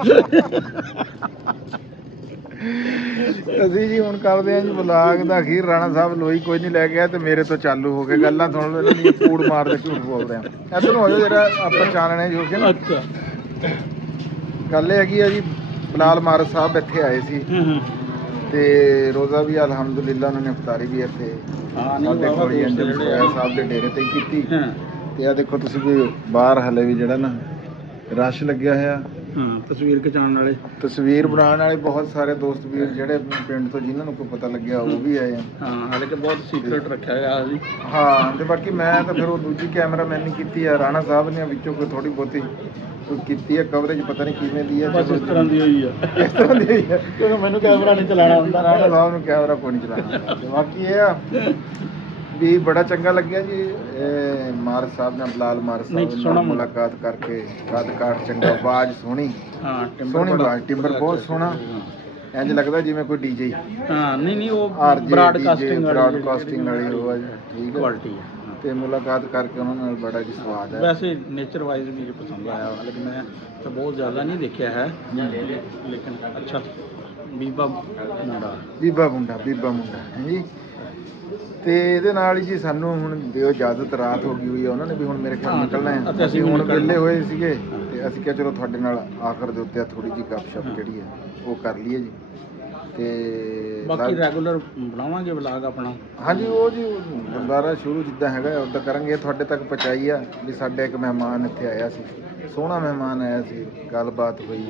ਅਸੀਂ ਜੀ ਹੁਣ ਕਰਦੇ ਆਂ ਜੀ ਬਲਾਗ ਦਾ ਅਖੀਰ ਰਾਣਾ ਸਾਹਿਬ ਲੋਈ ਕੋਈ ਨਹੀਂ ਲੈ ਕੇ ਆਇਆ ਤੇ ਮੇਰੇ ਤੋਂ ਚਾਲੂ ਹੋ ਗਏ ਗੱਲਾਂ ਸੁਣ ਲਓ ਨਹੀਂ ਫੂਡ ਮਾਰਦੇ ਝੂਠ ਬੋਲਦੇ ਆ ਇੱਧਰ ਹੋ ਜਾਓ ਜਿਹੜਾ ਆਪਾਂ ਚਾਨਣੇ ਜੋ ਕਿ ਅੱਛਾ ਗੱਲ ਇਹ ਹੈਗੀ ਆ ਜੀ ਬਲਾਲ ਮਾਰਦ ਸਾਹਿਬ ਇੱਥੇ ਆਏ ਸੀ ਤੇ ਰੋਜ਼ਾ ਵੀ ਅਲਹਮਦੁਲਿਲਾ ਉਹਨਾਂ ਨੇ ਇਫਤਾਰੀ ਵੀ ਇੱਥੇ ਸਾਡੇ ਕੋਲ ਅੰਜਲ ਸਾਹਿਬ ਦੇ ਡੇਰੇ ਤੇ ਹੀ ਕੀਤੀ ਤੇ ਆ ਦੇਖੋ ਤੁਸੀਂ ਵੀ ਬਾਹਰ ਹਲੇ ਵੀ ਜਿਹੜਾ ਨਾ ਰਸ਼ ਲੱਗਿਆ ਹੋਇਆ ਹਾਂ ਤਸਵੀਰ ਖਿਚਾਉਣ ਵਾਲੇ ਤਸਵੀਰ ਬਣਾਉਣ ਵਾਲੇ ਬਹੁਤ ਸਾਰੇ ਦੋਸਤ ਵੀਰ ਜਿਹੜੇ ਪਿੰਡ ਤੋਂ ਜਿਨ੍ਹਾਂ ਨੂੰ ਕੋਈ ਪਤਾ ਲੱਗਿਆ ਉਹ ਵੀ ਆਏ ਆ ਹਾਂ ਹਾਲੇ ਕਿ ਬਹੁਤ ਸੀਕ੍ਰੇਟ ਰੱਖਿਆ ਗਿਆ ਜੀ ਹਾਂ ਤੇ ਬਾਕੀ ਮੈਂ ਤਾਂ ਫਿਰ ਉਹ ਦੂਜੀ ਕੈਮਰਾਮੈਨ ਨਹੀਂ ਕੀਤੀ ਆ ਰਾਣਾ ਸਾਹਿਬ ਨੇ ਵਿੱਚੋਂ ਕੋਈ ਥੋੜੀ ਬਹੁਤੀ ਕੋਈ ਕੀਤੀ ਹੈ ਕਵਰੇਜ ਪਤਾ ਨਹੀਂ ਕਿਵੇਂ ਦੀ ਹੈ ਬਸ ਇਸ ਤਰ੍ਹਾਂ ਦੀ ਹੋਈ ਆ ਇਸ ਤਰ੍ਹਾਂ ਦੀ ਹੋਈ ਹੈ ਕਿਉਂਕਿ ਮੈਨੂੰ ਕੈਮਰਾ ਨਹੀਂ ਚਲਾਉਣਾ ਹੁੰਦਾ ਰਾਣਾ ਸਾਹਿਬ ਨੂੰ ਕੈਮਰਾ ਕੋਈ ਨਹੀਂ ਚਲਾਉਣਾ ਤੇ ਬਾਕੀ ਇਹ ਆ ਵੀ ਬੜਾ ਚੰਗਾ ਲੱਗਿਆ ਜੀ ਇਹ ਮਾਰ ਸਾਹਿਬ ਨਾਲ ਬਲਾਲ ਮਾਰ ਸਾਹਿਬ ਨਾਲ ਮੁਲਾਕਾਤ ਕਰਕੇ ਕੱਦ ਕਾਠ ਚੰਗਾ ਆਵਾਜ਼ ਸੋਹਣੀ ਹਾਂ ਸੋਹਣੀ ਆਵਾਜ਼ ਟਿੰਬਰ ਬਹੁਤ ਸੋਹਣਾ ਇੰਜ ਲੱਗਦਾ ਜਿਵੇਂ ਕੋਈ ਡੀਜੇ ਹਾਂ ਨਹੀਂ ਉਹ ਬ੍ਰਾਡਕਾਸਟਿੰਗ ਵਾਲੀ ਉਹ ਆ ਜੀ ਠੀਕ ਹੈ ਕੁਆਲਿਟੀ ਹੈ ਤੇ ਮੁਲਾਕਾਤ ਕਰਕੇ ਉਹਨਾਂ ਨਾਲ ਬੜਾ ਜੀ ਸਵਾਦ ਹੈ ਵੈਸੇ ਨੇਚਰ ਵਾਈਜ਼ ਵੀ ਪਸੰਦ ਆਇਆ ਲੇਕਿਨ ਮੈਂ ਤਾਂ ਬਹੁਤ ਜ਼ਿਆਦਾ ਨਹੀਂ ਦੇਖਿਆ ਹੈ ਲੇਕਿਨ ਅੱਛਾ ਬੀਬਾ ਮੁੰਡਾ ਹੈ ਜੀ ਤੇ ਇਹਦੇ ਨਾਲ ਹੀ ਜੀ ਸਾਨੂੰ ਹੁਣ ਦਿਓ ਇਜਾਜ਼ਤ ਰਾਤ ਹੋ ਗਈ ਹੋਈ ਹੈ ਉਹਨਾਂ ਨੇ ਵੀ ਹੁਣ ਮੇਰੇ ਖਿਆਲ ਨਿਕਲਣਾ ਹੈ ਅਤੇ ਅਸੀਂ ਹੁਣ ਵਿਹਲੇ ਹੋਏ ਸੀਗੇ ਤੇ ਅਸੀਂ ਕਿਹਾ ਚਲੋ ਤੁਹਾਡੇ ਨਾਲ ਆਖਰ ਦੇ ਉੱਤੇ ਥੋੜੀ ਜਿਹੀ ਗੱਪਸ਼ਪ ਜਿਹੜੀ ਹੈ ਉਹ ਕਰ ਲਈਏ ਜੀ ਤੇ ਬਾਕੀ ਰੈਗੂਲਰ ਬਣਾਵਾਂਗੇ ਵਲੌਗ ਆਪਣਾ ਹਾਂਜੀ ਉਹ ਜੀ ਗੁਰਦੁਆਰਾ ਸ਼ੁਰੂ ਜਿੱਦਾਂ ਹੈਗਾ ਉੱਦਾਂ ਕਰਾਂਗੇ ਤੁਹਾਡੇ ਤੱਕ ਪਹੁੰਚਾਈ ਆ ਵੀ ਸਾਡੇ ਇੱਕ ਮਹਿਮਾਨ ਇੱਥੇ ਆਇਆ ਸੀ ਸੋਹਣਾ ਮਹਿਮਾਨ ਆਇਆ ਸੀ ਗੱਲਬਾਤ ਹੋਈ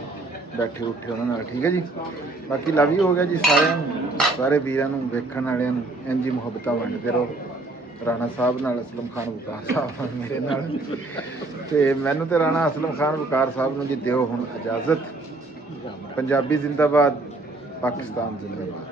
ਬੈਠੇ ਉੱਠੇ ਉਹਨਾਂ ਨਾਲ ਠੀਕ ਹੈ ਜੀ ਬਾਕੀ ਲਵ ਯੂ ਹੋ ਗਿਆ ਜੀ ਸਾਰਿਆਂ ਨੂੰ ਸਾਰੇ ਵੀਰਾਂ ਨੂੰ ਵੇਖਣ ਵਾਲਿਆਂ ਨੂੰ ਇੰਝ ਹੀ ਮੁਹੱਬਤਾਂ ਵੰਡਦੇ ਰਹੋ ਰਾਣਾ ਸਾਹਿਬ ਨਾਲ ਅਸਲਮ ਖਾਨ ਵਕਾਰ ਸਾਹਿਬ ਮੇਰੇ ਨਾਲ ਤੇ ਮੈਨੂੰ ਤੇ ਰਾਣਾ ਅਸਲਮ ਖਾਨ ਵਕਾਰ ਸਾਹਿਬ ਨੂੰ ਜੀ ਦਿਓ ਹੁਣ ਇਜਾਜ਼ਤ ਪੰਜਾਬੀ ਜ਼ਿੰਦਾਬਾਦ ਪਾਕਿਸਤਾਨ ਜ਼ਿੰਦਾਬਾਦ